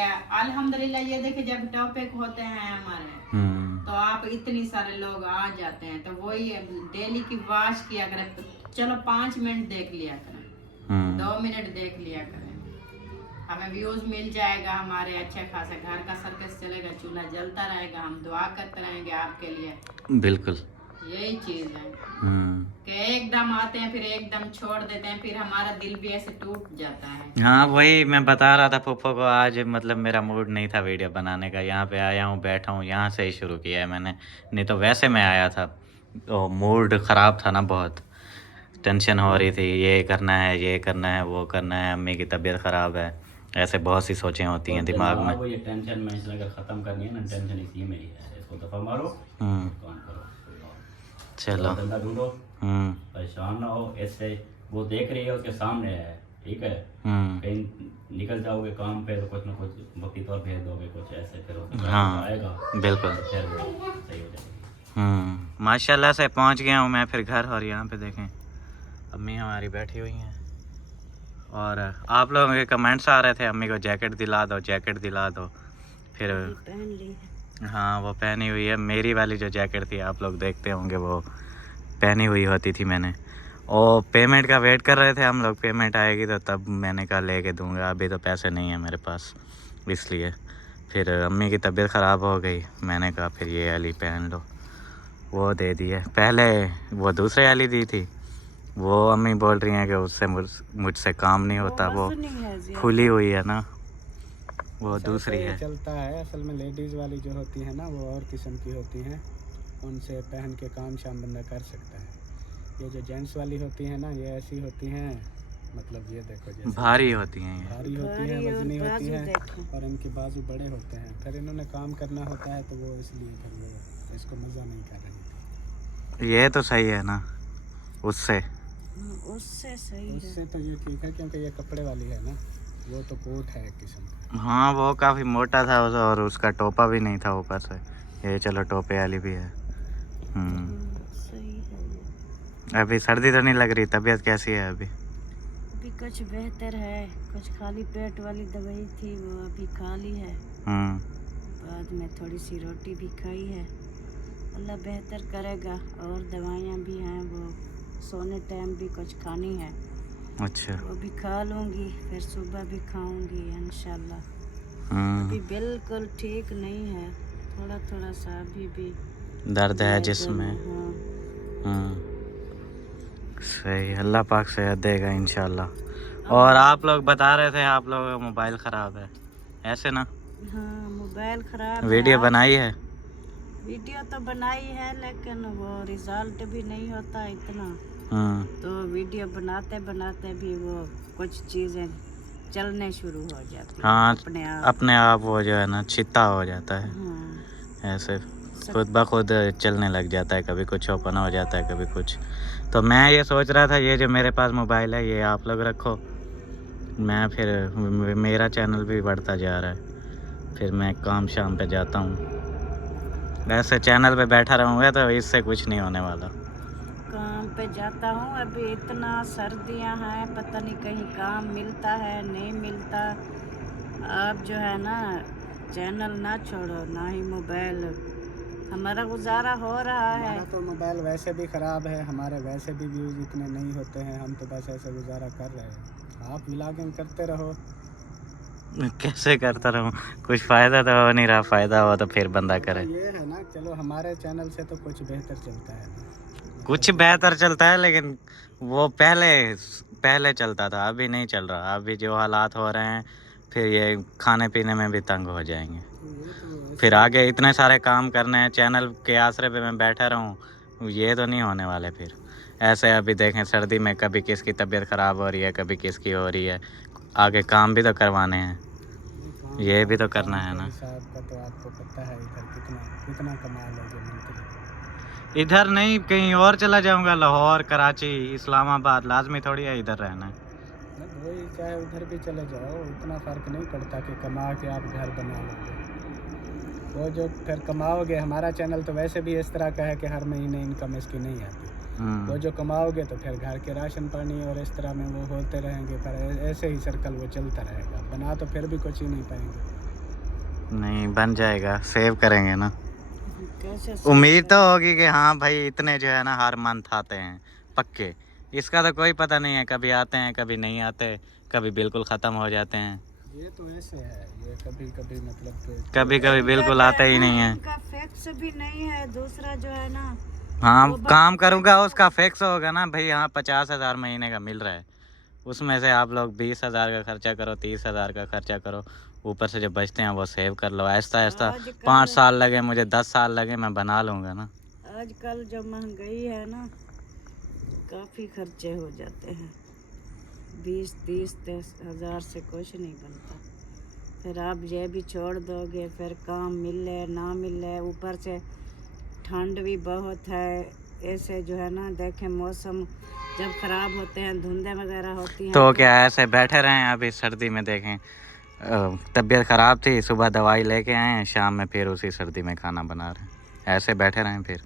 अल्हम्दुलिल्लाह ये देखिए जब टॉपिक होते हैं हमारे तो आप इतनी सारे लोग आ जाते हैं, तो वही डेली की वॉच किया करें। चलो 5 मिनट देख लिया करें, 2 मिनट देख लिया करें, हमें व्यूज मिल जाएगा, हमारे अच्छे खासे घर का सर्कस चलेगा, चूल्हा जलता रहेगा, हम दुआ करते रहेंगे आपके लिए। बिल्कुल यही चीज है कि एकदम आते हैं फिर एकदम छोड़ देते हैं, फिर हमारा दिल भी ऐसे टूट जाता है। हाँ, वही मैं बता रहा था पप्पा को, आज मतलब मेरा मूड नहीं था वीडियो बनाने का। यहाँ पे आया हूँ, बैठा हूँ, यहाँ से ही शुरू किया है मैंने, नहीं तो वैसे मैं आया था तो मूड ख़राब था ना, बहुत टेंशन हो रही थी, ये करना है, ये करना है, वो करना है, अम्मी की तबीयत ख़राब है, ऐसे बहुत सी सोचें होती हैं दिमाग में। वो ये टेंशन मेंशन अगर ख़त्म करनी है ना, टेंशन इसी में ही है, इसको दफा मारो, काम करो, चलो धंधा ढूंढो, परेशान ना हो इससे। वो देख रही है, उसके सामने है, ठीक है, कहीं निकल जाओगे काम पे तो कुछ ना कुछ वक्ती तौर भेज दोगे, कुछ ऐसे फिर हाँ, आएगा, बिल्कुल। तो फिर वो सही हो जाएगी। माशाल्लाह से पहुँच गया हूँ मैं फिर घर, और यहाँ पे देखें अम्मी हमारी बैठी हुई हैं, और आप लोगों के कमेंट्स आ रहे थे अम्मी को जैकेट दिला दो, जैकेट दिला दो, फिर पहन ली है। हाँ वो पहनी हुई है, मेरी वाली जो जैकेट थी आप लोग देखते होंगे वो पहनी हुई होती थी मैंने। और पेमेंट का वेट कर रहे थे हम लोग, पेमेंट आएगी तो तब मैंने कहा लेके दूंगा, अभी तो पैसे नहीं है मेरे पास, इसलिए फिर अम्मी की तबीयत ख़राब हो गई, मैंने कहा फिर ये वाली पहन लो, वो दे दी है। पहले वो दूसरे वाली दी थी, वो अम्मी बोल रही हैं कि उससे मुझसे काम नहीं होता, वो खुली हुई है ना, वो दूसरी है। चलता है असल में, लेडीज़ वाली जो होती है ना वो और किस्म की होती हैं, उनसे पहन के काम शाम बंदा कर सकता है। ये जो जेंट्स वाली होती है ना, ये ऐसी होती हैं, मतलब ये देखो जैसे भारी होती हैं ये, भारी होती है, वजनी होती है, और इनके बाजू बड़े होते हैं, फिर इन्होंने काम करना होता है तो वो इसलिए फिर वो इसको मज़ा नहीं कर रही। ये तो सही है ना, उससे सही है। उससे तो ये ठीक है, क्योंकि ये कपड़े वाली है ना, वो तो कोट है एक किस्म का। हाँ वो काफ़ी मोटा था और उसका टोपा भी नहीं था ऊपर से, ये चलो टोपे वाली भी है। सही है। अभी सर्दी तो नहीं लग रही? तबीयत कैसी है अभी? अभी कुछ बेहतर है, कुछ खाली पेट वाली दवाई थी वो अभी खा ली है, बाद में थोड़ी सी रोटी भी खाई है, अल्लाह बेहतर करेगा। और दवाइयाँ भी हैं, वो सोने टाइम भी कुछ खानी है, अच्छा, वो भी खा लूँगी, फिर सुबह भी खाऊँगी इंशाल्लाह। अभी बिल्कुल ठीक नहीं है, थोड़ा थोड़ा सा अभी भी दर्द है जिसमें। सही, अल्लाह पाक सेहत देगा इंशाल्लाह। और आप लोग बता रहे थे आप लोगों का मोबाइल ख़राब है, ऐसे ना? हाँ मोबाइल ख़राब वीडियो बनाई है? वीडियो तो बनाई है लेकिन वो रिजल्ट भी नहीं होता इतना, तो वीडियो बनाते बनाते भी वो कुछ चीज़ें चलने शुरू हो जाती हैं हाँ, अपने आप। वो जो है ना छिता हो जाता है, हाँ, ऐसे खुद ब खुद चलने लग जाता है, कभी कुछ ओपन हो जाता है, कभी कुछ। तो मैं ये सोच रहा था ये जो मेरे पास मोबाइल है ये आप लोग रखो, मैं फिर मेरा चैनल भी बढ़ता जा रहा है, फिर मैं काम शाम पे जाता हूँ। ऐसे चैनल पे बैठा रहूँगा तो इससे कुछ नहीं होने वाला। काम पे जाता हूँ, अभी इतना सर्दियाँ हैं, पता नहीं कहीं काम मिलता है नहीं मिलता। आप जो है ना चैनल ना छोड़ो, ना ही मोबाइल, हमारा गुजारा हो रहा है। हमारा तो मोबाइल वैसे भी ख़राब है, हमारे वैसे भी व्यूज़ इतने नहीं होते हैं, हम तो बस ऐसे गुजारा कर रहे हैं। आप व्लॉगिंग करते रहो। कैसे करता रहूँ, कुछ फ़ायदा तो हो नहीं रहा, फ़ायदा हो तो फिर बंदा करे। ये है ना, चलो हमारे चैनल से तो कुछ बेहतर चलता है ना। कुछ बेहतर चलता है लेकिन वो पहले चलता था, अभी नहीं चल रहा। अभी जो हालात हो रहे हैं फिर ये खाने पीने में भी तंग हो जाएंगे। फिर आगे इतने सारे काम करने हैं, चैनल के आसरे पे मैं बैठा रहूँ, ये तो नहीं होने वाले फिर ऐसे। अभी देखें सर्दी में कभी किसकी तबीयत ख़राब हो रही है, कभी किसकी हो रही है, आगे काम भी तो करवाने हैं, ये भी तो करना है ना। हिसाब का तो आपको पता है इधर कितना कितना कमाल है जो मंथली। इधर नहीं, कहीं और चला जाऊंगा, लाहौर, कराची, इस्लामाबाद, लाजमी थोड़ी है इधर रहना है। वही चाहे उधर भी चले जाओ, इतना फ़र्क नहीं पड़ता कि कमा के आप घर बना लोगे। वो जो फिर कमाओगे, हमारा चैनल तो वैसे भी इस तरह का है कि हर महीने इनकम इसकी नहीं आती। वो जो कमाओगे तो फिर घर के राशन पानी और इस तरह में वो होते रहेंगे, पर ऐसे ही सर्कल वो चलता रहेगा। बना तो फिर भी कुछ ही नहीं पाएंगे। नहीं बन जाएगा, सेव करेंगे ना। कैसे उम्मीद तो होगी कि हाँ भाई इतने जो है ना हर मंथ आते हैं पक्के। इसका तो कोई पता नहीं है, कभी आते हैं कभी नहीं आते, कभी बिल्कुल ख़त्म हो जाते हैं। ये तो ऐसे है, ये कभी कभी मतलब कि कभी कभी बिल्कुल आते ही नहीं है। इनका फिक्स भी नहीं है। दूसरा जो है ना, हाँ काम करूँगा उसका फिक्स होगा ना भाई, हाँ 50,000 महीने का मिल रहा है, उसमें से आप लोग 20,000 का खर्चा करो, 30,000 का खर्चा करो, ऊपर से जो बचते हैं वो सेव कर लो। ऐसा 5 साल लगे मुझे, 10 साल लगे, मैं बना लूँगा ना। आजकल जो महंगाई है ना, काफ़ी खर्चे हो जाते हैं। 20-30 हज़ार से कुछ नहीं बनता। फिर आप ये भी छोड़ दोगे, फिर काम मिले ना मिले, ऊपर से ठंड भी बहुत है। ऐसे जो है ना, देखें मौसम जब ख़राब होते हैं, धुंधे वगैरह होती हैं, तो क्या ऐसे बैठे रहें? अभी सर्दी में देखें तबीयत ख़राब थी, सुबह दवाई लेके आए हैं, शाम में फिर उसी सर्दी में खाना बना रहे हैं। ऐसे बैठे रहें? फिर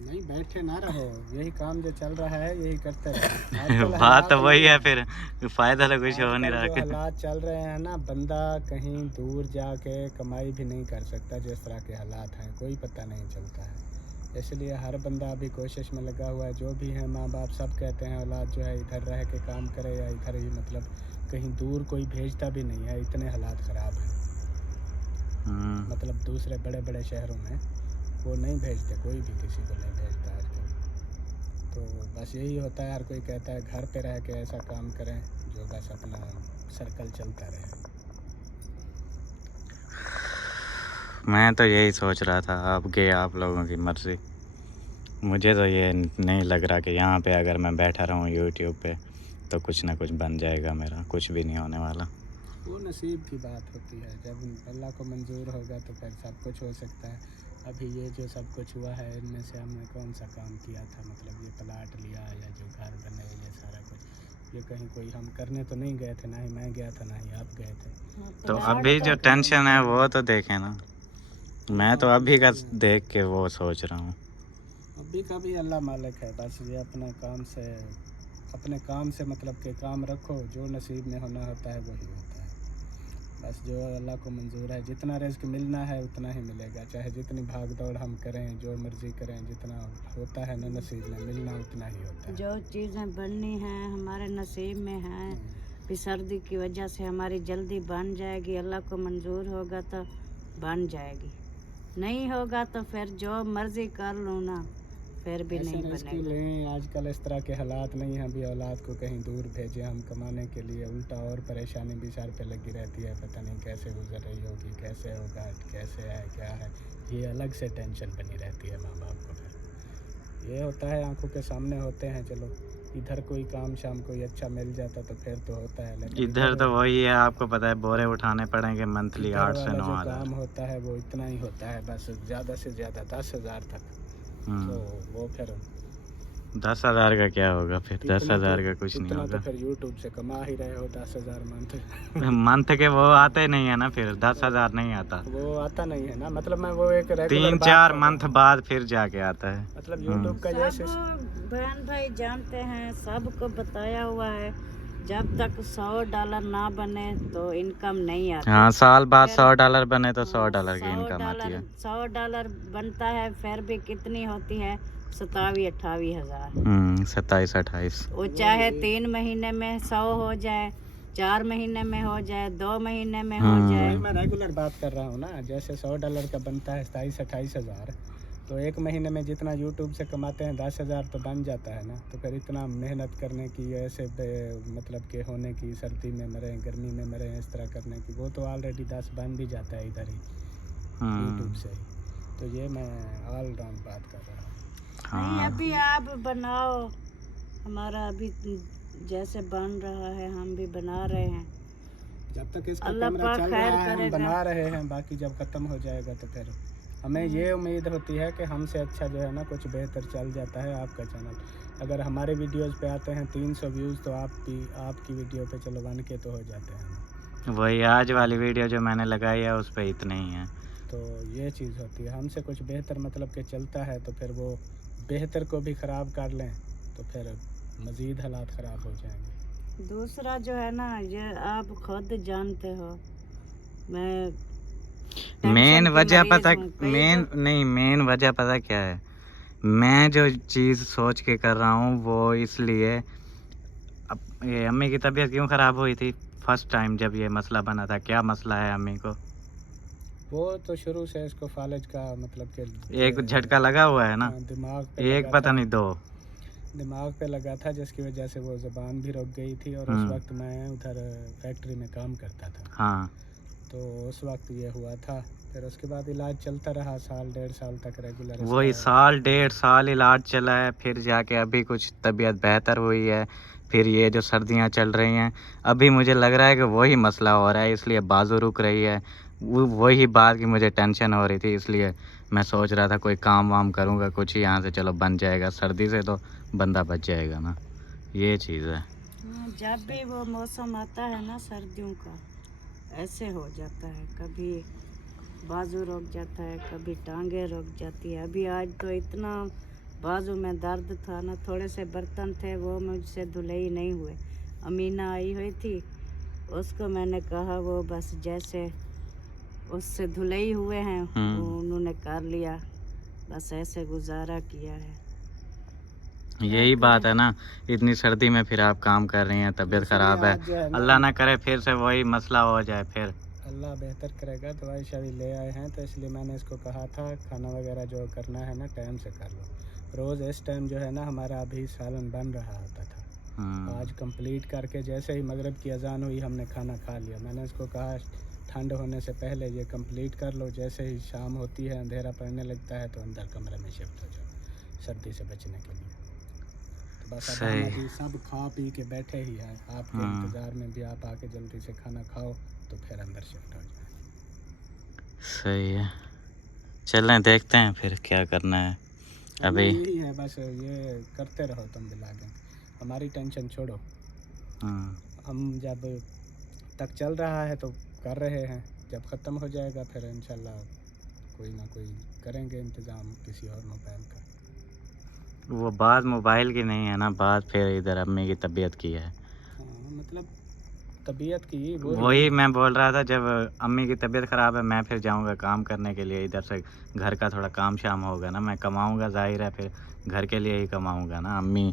नहीं, बैठे ना रहो, यही काम जो चल रहा है यही करते रहो। बात तो वही है, फिर फ़ायदा तो कुछ हो नहीं जो रहा। हालात चल रहे हैं ना, बंदा कहीं दूर जाके कमाई भी नहीं कर सकता। जिस तरह के हालात हैं कोई पता नहीं चलता है, इसलिए हर बंदा अभी कोशिश में लगा हुआ है। जो भी है माँ बाप सब कहते हैं औलाद जो है इधर रह के काम करे या इधर ही, मतलब कहीं दूर कोई भेजता भी नहीं है, इतने हालात ख़राब हैं। मतलब दूसरे बड़े बड़े शहरों में वो नहीं भेजते, कोई भी किसी को नहीं भेजता आजकल। तो बस यही होता है, हर कोई कहता है घर पे रह के ऐसा काम करें जो बस अपना सर्कल चलता रहे। मैं तो यही सोच रहा था, अब गए आप लोगों की मर्ज़ी। मुझे तो ये नहीं लग रहा कि यहाँ पे अगर मैं बैठा रहूँ यूट्यूब पे तो कुछ ना कुछ बन जाएगा मेरा, कुछ भी नहीं होने वाला। वो नसीब की बात होती है, जब अल्लाह को मंजूर होगा तो फिर सब कुछ हो सकता है। अभी ये जो सब कुछ हुआ है, इनमें से हमने कौन सा काम किया था? मतलब ये प्लाट लिया या जो घर बने, ये सारा कुछ ये कहीं कोई हम करने तो नहीं गए थे, ना ही मैं गया था ना ही आप गए थे। तो अभी जो टेंशन है वो तो देखें ना, मैं तो अभी का देख के वो सोच रहा हूँ। अभी का भी अल्लाह मालिक है, बस ये अपने काम से मतलब के काम रखो, जो नसीब में होना होता है वही होता है। बस जो अल्लाह को मंजूर है, जितना रिज़्क मिलना है उतना ही मिलेगा, चाहे जितनी भाग दौड़ हम करें, जो मर्ज़ी करें, जितना होता है ना नसीब में मिलना उतना ही होता है। जो चीज़ें बननी हैं हमारे नसीब में हैं, फिर सर्दी की वजह से हमारी जल्दी बन जाएगी। अल्लाह को मंजूर होगा तो बन जाएगी, नहीं होगा तो फिर जो मर्ज़ी कर लूँ ना, फिर भी नहीं ऐसे बनेगा। नहीं, आजकल इस तरह के हालात नहीं हैं अभी औलाद को कहीं दूर भेजे हम कमाने के लिए, उल्टा और परेशानी भी सर पे लगी रहती है, पता नहीं कैसे गुजर रही होगी, कैसे होगा, कैसे है, क्या है, ये अलग से टेंशन बनी रहती है माँ बाप को। फिर ये होता है आंखों के सामने होते हैं, चलो इधर कोई काम शाम कोई अच्छा मिल जाता तो फिर तो होता है, लेकिन इधर तो वही है, आपको पता है बोरे उठाने पड़ेंगे मंथली इधर 8 से वाला 9 जो हज़ार। काम होता है वो इतना ही होता है, बस ज़्यादा से ज़्यादा 10,000 तक। तो वो फिर 10,000 का क्या होगा फिर? इतना 10,000 का तो- कुछ नहीं इतना होगा। तो फिर यूट्यूब से कमा ही रहे हो 10,000 मंथ। मंथ के वो आते नहीं है ना, फिर 10,000 नहीं आता। वो आता नहीं है ना, मतलब मैं वो एक रेगुलर 3-4 मंथ बाद फिर जाके आता है। मतलब यूट्यूब का जैसे सब बहन भाई जानते हैं, सबको बताया हुआ है, जब तक $100 ना बने तो इनकम नहीं आती। हाँ, साल बाद $100 बने तो $100 की इनकम आती है। $100 बनता है, फिर भी कितनी होती है? 27-28 हज़ार। 27-28। वो चाहे 3 महीने में 100 हो जाए, 4 महीने में हो जाए, 2 महीने में हो जाए। मैं रेगुलर बात कर रहा हूँ ना, जैसे $100 का बनता है 27-28 हज़ार, तो एक महीने में जितना यूट्यूब से कमाते हैं 10,000 तो बन जाता है ना। तो फिर इतना मेहनत करने की, ऐसे मतलब के होने की, सर्दी में मरे गर्मी में मरे, इस तरह करने की, वो तो ऑलरेडी 10 बन भी जाता है इधर ही यूट्यूब से ही। तो ये मैं ऑल राउंड बात कर रहा हूँ। नहीं, अभी आप बनाओ, हमारा अभी जैसे बन रहा है हम भी बना रहे हैं। जब तक इसका अल्लाह कैमरा पाक चल खैर रहा है हम करेगा। बना रहे हैं, बाकी जब ख़त्म हो जाएगा तो फिर हमें ये उम्मीद होती है कि हमसे अच्छा जो है ना कुछ बेहतर चल जाता है आपका चैनल। अगर हमारे वीडियोस पे आते हैं 300 व्यूज़ तो आपकी वीडियो पे चलो 1K तो हो जाते हैं। वही आज वाली वीडियो जो मैंने लगाई है उस पे इतने ही है। तो ये चीज़ होती है, हमसे कुछ बेहतर मतलब कि चलता है तो फिर वो बेहतर को भी ख़राब कर लें तो फिर मज़ीद हालात ख़राब हो जाएंगे। दूसरा जो है ना, ये आप खुद जानते हो, मैं मेन टेंशन की वजह मरीज पता हूँ। कई मेन नहीं मेन वजह पता क्या है? मैं जो चीज़ सोच के कर रहा हूँ वो इसलिए, अब ये अम्मी की तबीयत क्यों ख़राब हुई थी फर्स्ट टाइम जब ये मसला बना था? क्या मसला है अम्मी को? वो तो शुरू से इसको फालज का मतलब कि एक झटका लगा हुआ है ना, दिमाग पे एक लगा पता था। नहीं 2। दिमाग पे लगा था जिसकी वजह से वो ज़बान भी रुक गई थी, और उस वक्त मैं उधर फैक्ट्री में काम करता था। हाँ, तो उस वक्त ये हुआ था। फिर उसके बाद इलाज चलता रहा 1.5 साल तक रेगुलर। वही 1.5 साल इलाज चला है, फिर जाके अभी कुछ तबीयत बेहतर हुई है। फिर ये जो सर्दियाँ चल रही हैं, अभी मुझे लग रहा है कि वही मसला हो रहा है, इसलिए बाजू रुक रही है। वही बात की मुझे टेंशन हो रही थी, इसलिए मैं सोच रहा था कोई काम वाम करूँगा कुछ ही, यहाँ से चलो बन जाएगा, सर्दी से तो बंदा बच जाएगा ना, ये चीज़ है। जब भी वो मौसम आता है ना सर्दियों का, ऐसे हो जाता है, कभी बाजू रुक जाता है, कभी टांगे रुक जाती है। अभी आज तो इतना बाजू में दर्द था ना, थोड़े से बर्तन थे वो मुझसे धुलाई नहीं हुए। अमीना आई हुई थी, उसको मैंने कहा वो बस जैसे उससे धुलाई हुए हैं वो उन्होंने कर लिया, बस ऐसे गुजारा किया है। यही बात है ना, इतनी सर्दी में फिर आप काम कर रही हैं, तबीयत ख़राब है, अल्लाह ना करे फिर से वही मसला हो जाए। फिर अल्लाह बेहतर करेगा। दवाई शवाई ले आए हैं, तो इसलिए मैंने इसको कहा था खाना वगैरह जो करना है ना टाइम से कर लो। रोज़ इस टाइम जो है ना हमारा अभी सालन बन रहा होता था। आज कंप्लीट करके जैसे ही मगरिब की अजान हुई हमने खाना खा लिया। मैंने इसको कहा ठंड होने से पहले ये कंप्लीट कर लो, जैसे ही शाम होती है अंधेरा पड़ने लगता है तो अंदर कमरे में शिफ्ट हो जाओ सर्दी से बचने के लिए। तो बस अब हम अभी सब खा पी के बैठे ही हैं, आपके इंतज़ार में भी। आप आके जल्दी से खाना खाओ तो फिर अंदर शिफ्ट हो जाए। सही है, चलें देखते हैं फिर क्या करना है। अभी यही है, बस ये करते रहो तुम भी लागे, हमारी टेंशन छोड़ो। हम जब तक चल रहा है तो कर रहे हैं, जब ख़त्म हो जाएगा फिर इंशाल्लाह कोई ना कोई करेंगे इंतज़ाम किसी और मोबाइल का। वो बात मोबाइल की नहीं है ना, बात फिर इधर अम्मी की तबीयत की है। हाँ, मतलब तबीयत की वही मैं बोल रहा था, जब अम्मी की तबीयत ख़राब है मैं फिर जाऊंगा काम करने के लिए, इधर से घर का थोड़ा काम शाम होगा ना, मैं कमाऊंगा, जाहिर है फिर घर के लिए ही कमाऊंगा ना। अम्मी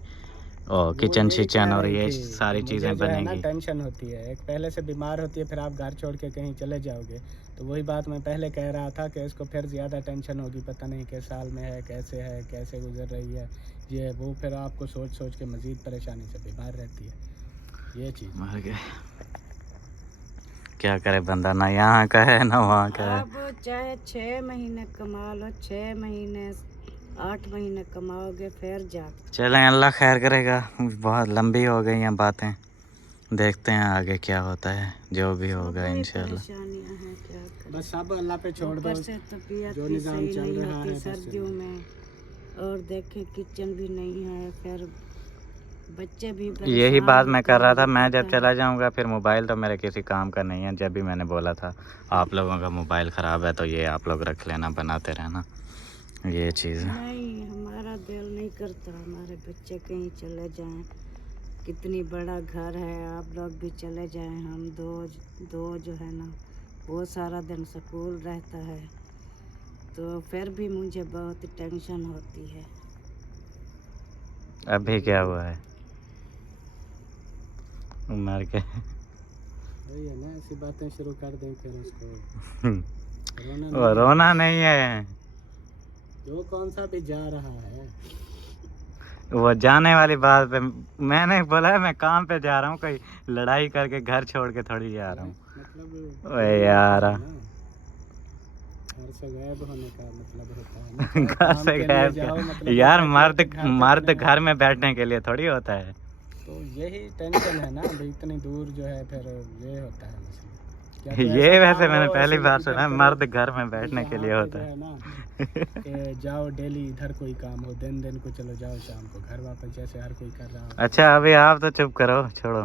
और किचन शिचन और ये सारी चीज़ें बनेंगी। टेंशन होती है, एक पहले से बीमार होती है, फिर आप घर छोड़ के कहीं चले जाओगे तो वही बात मैं पहले कह रहा था कि इसको फिर ज़्यादा टेंशन होगी, पता नहीं किस साल में है, कैसे गुजर रही है ये वो, फिर आपको सोच सोच के मज़ीद परेशानी से बीमार रहती है ये चीज़। मर गए, क्या करे बंदा, ना यहाँ का है ना वहाँ का है। अब चाहे 6 महीने कमा लो, 6 महीने 8 महीने कमाओगे फिर जा। चलें, अल्लाह खैर करेगा। बहुत लंबी हो गई हैं बातें, देखते हैं आगे क्या होता है, जो भी होगा इंशाल्लाह। परेशानियां हैं क्या करें। बस सब अल्लाह पे छोड़ दो, ऊपर से तबीयत जो भी निज़ाम सही चल नहीं रहा होती है बस सर्दियों में, और देखे किचन भी नहीं है, फिर बच्चे भी यही परेशान बात मैं होते कर रहा हैं, था, मैं दिक्कत जब है। चला जाऊंगा फिर मोबाइल तो मेरे किसी काम का नहीं है। जब भी मैंने बोला था आप लोगों का मोबाइल ख़राब है तो ये आप लोग रख लेना, बनाते रहना, ये चीज़ है। नहीं, हमारा दिल नहीं करता हमारे बच्चे कहीं चले जाएं, कितनी बड़ा घर है, आप लोग भी चले जाएं, हम दो जो है ना वो सारा दिन स्कूल रहता है, तो फिर भी मुझे बहुत टेंशन होती है। अभी क्या हुआ है, मर के वही है ना, ऐसी बातें शुरू कर दें फिर उसको रोना वो रोना नहीं है, जो कौन सा भी जा रहा है। वो जाने वाली बात पे मैंने बोला है मैं काम पे जा रहा हूँ, कोई लड़ाई करके घर छोड़ के थोड़ी जा रहा हूँ। मतलब ओए यार, घर से गायब होने का मतलब होता है ना, घर काम से के लिए गायब जाओ, क्या मतलब यार, होता है मर्द कि घर पे मर्द अपने घर में बैठने के लिए थोड़ी होता है। तो यही टेंशन है ना भाई, इतनी दूर जो है फिर ये होता है मसला। क्या तो ये ऐसा वैसे काम मैंने हो, पहली ऐसे बार इधर सुना, करो, मर्द घर में बैठने के यहाँ लिए पे होता जो है। है ना कि जाओ डेली इधर कोई काम हो, दिन को चलो जाओ, शाम को घर वापस, जैसे हर कोई कर रहा हो। अच्छा अभी आप तो चुप करो, छोड़ो,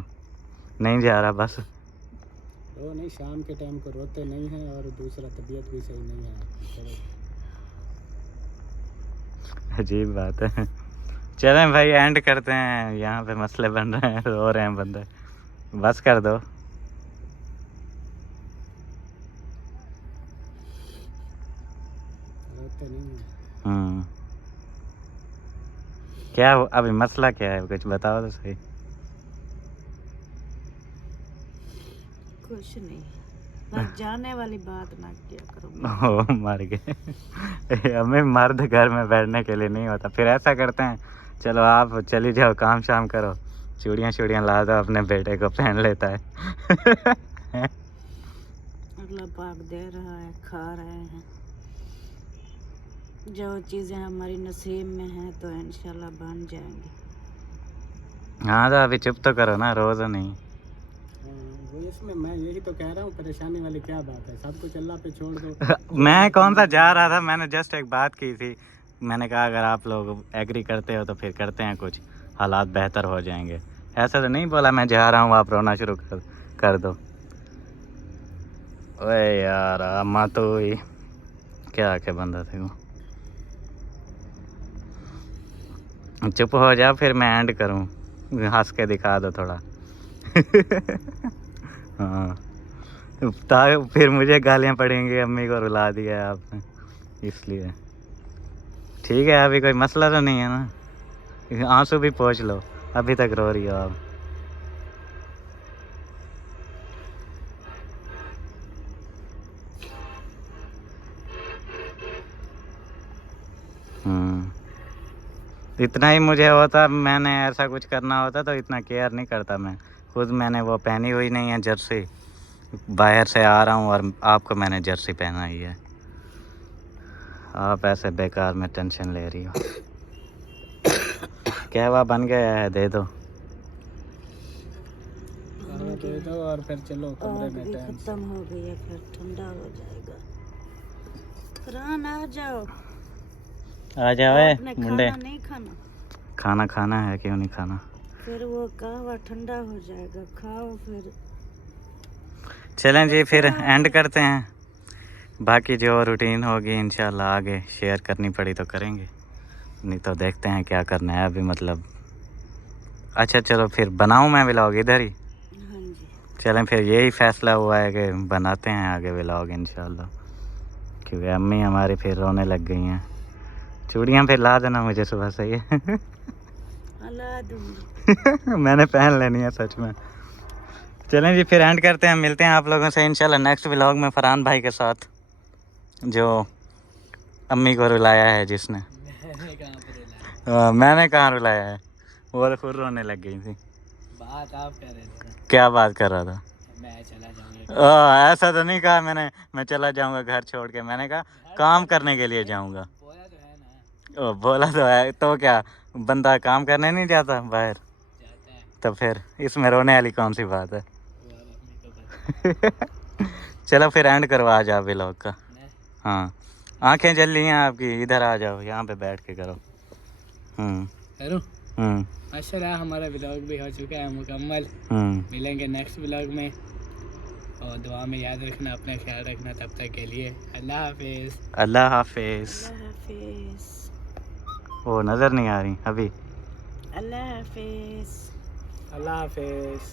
नहीं जा रहा बस। रो नहीं, शाम के टाइम को रोते नहीं हैं, और दूसरा तबीयत भी सही नहीं है आपकी, चलो। अजीब बात है। चलें भाई, एंड करते हैं, यहाँ पे मसले बन रहे हैं, रो रहे हैं बंदे, बस कर दो। रोते नहीं हैं। क्या अभी मसला क्या है, कुछ बताओ तो सही। कुछ नहीं, बस जाने वाली बात ना किया करो। ओ मर गए। हमें मर्द घर में बैठने के लिए नहीं होता। फिर ऐसा करते हैं, चलो आप चली जाओ, काम शाम करो, चूड़ियाँ ला दो, अपने बेटे को पहन लेता है। अल्लाह पाक दे रहा है, खा रहे हैं, जो चीज़ें हमारी नसीब में हैं तो इंशाल्लाह बन जाएंगी। हाँ तो अभी चुप तो करो ना, रोज़ नहीं। वो इसमें मैं यही तो कह रहा हूँ, परेशानी वाली क्या बात है, सब कुछ अल्लाह पे छोड़ दो। मैं कौन सा जा रहा था, मैंने जस्ट एक बात की थी, मैंने कहा अगर आप लोग एग्री करते हो तो फिर करते हैं कुछ, हालात बेहतर हो जाएंगे। ऐसा तो नहीं बोला मैं जा रहा हूँ आप रोना शुरू कर दो। ओए यार, अम्मा तो ही क्या के बंदा थे वो। चुप हो जा, फिर मैं एंड करूँ, हंस के दिखा दो थोड़ा। हाँ, फिर मुझे गालियाँ पड़ेंगी, अम्मी को रुला दिया आपने, इसलिए। ठीक है, अभी कोई मसला तो नहीं है ना, आंसू भी पोंछ लो, अभी तक रो रही हो आप। इतना ही मुझे होता, मैंने ऐसा कुछ करना होता तो इतना केयर नहीं करता मैं खुद। मैंने वो पहनी हुई नहीं है जर्सी, बाहर से आ रहा हूँ और आपको मैंने जर्सी पहनाई है, आप ऐसे बेकार में टेंशन ले रही हो। कहवा बन गया है, दे दो। दे दो और फिर चलो कमरे आग में भी टाइम से। खत्म हो गई है, फिर ठंडा हो जाएगा। फरहान आ जाओ, आ जाओ आपने मुंडे, खाना नहीं खाना, खाना है, क्यों नहीं खाना। फिर वो कहवा ठंडा हो जाएगा, खाओ फिर। चलें जी, फिर एंड करते हैं, बाकी जो रूटीन होगी इंशाल्लाह आगे शेयर करनी पड़ी तो करेंगे, नहीं तो देखते हैं क्या करना है अभी, मतलब। अच्छा चलो फिर बनाऊं मैं व्लॉग इधर ही। हाँ जी, चलें फिर, यही फैसला हुआ है कि बनाते हैं आगे व्लॉग इंशाल्लाह, क्योंकि अम्मी हमारी फिर रोने लग गई हैं। चूड़ियाँ फिर ला देना मुझे सुबह से ही। ला दूंगी। मैंने पहन लेनी है सच में। चलें जी, फिर एंड करते हैं, मिलते हैं आप लोगों से इंशाल्लाह नेक्स्ट व्लॉग में फरहान भाई के साथ, जो अम्मी को रुलाया है जिसने। मैंने कहाँ रुलाया है, वो तो खुद रोने लग गई थी। बात आप कर रहे थे, क्या बात कर रहा था? मैं चला जाऊंगा। ऐसा तो नहीं कहा मैंने, मैं चला जाऊंगा घर छोड़ के। मैंने कहा काम करने के लिए जाऊंगा। बोला तो है ना, बोला तो है, तो क्या बंदा काम करने नहीं जाता बाहर? जाता है। तो फिर इसमें रोने वाली कौन सी बात है? वो अब अपने को पता चलो फिर एंड करो आज आप व्लॉग का। है। हाँ, आंखें जल रही हैं आपकी, इधर आ जाओ, यहाँ पे बैठ के करो। करूं? हम्म हमारा व्लॉग भी हो चुका है मुकम्मल। मिलेंगे नेक्स्ट व्लॉग में, और दुआ में याद रखना, अपना ख्याल रखना। तब तक के लिए अल्लाह हाफिज़। अल्लाह हाफिज। अल्लाह हाफिज़। वो नज़र नहीं आ रही अभी। अल्लाह हाफिज़। अल्लाह हाफिज़।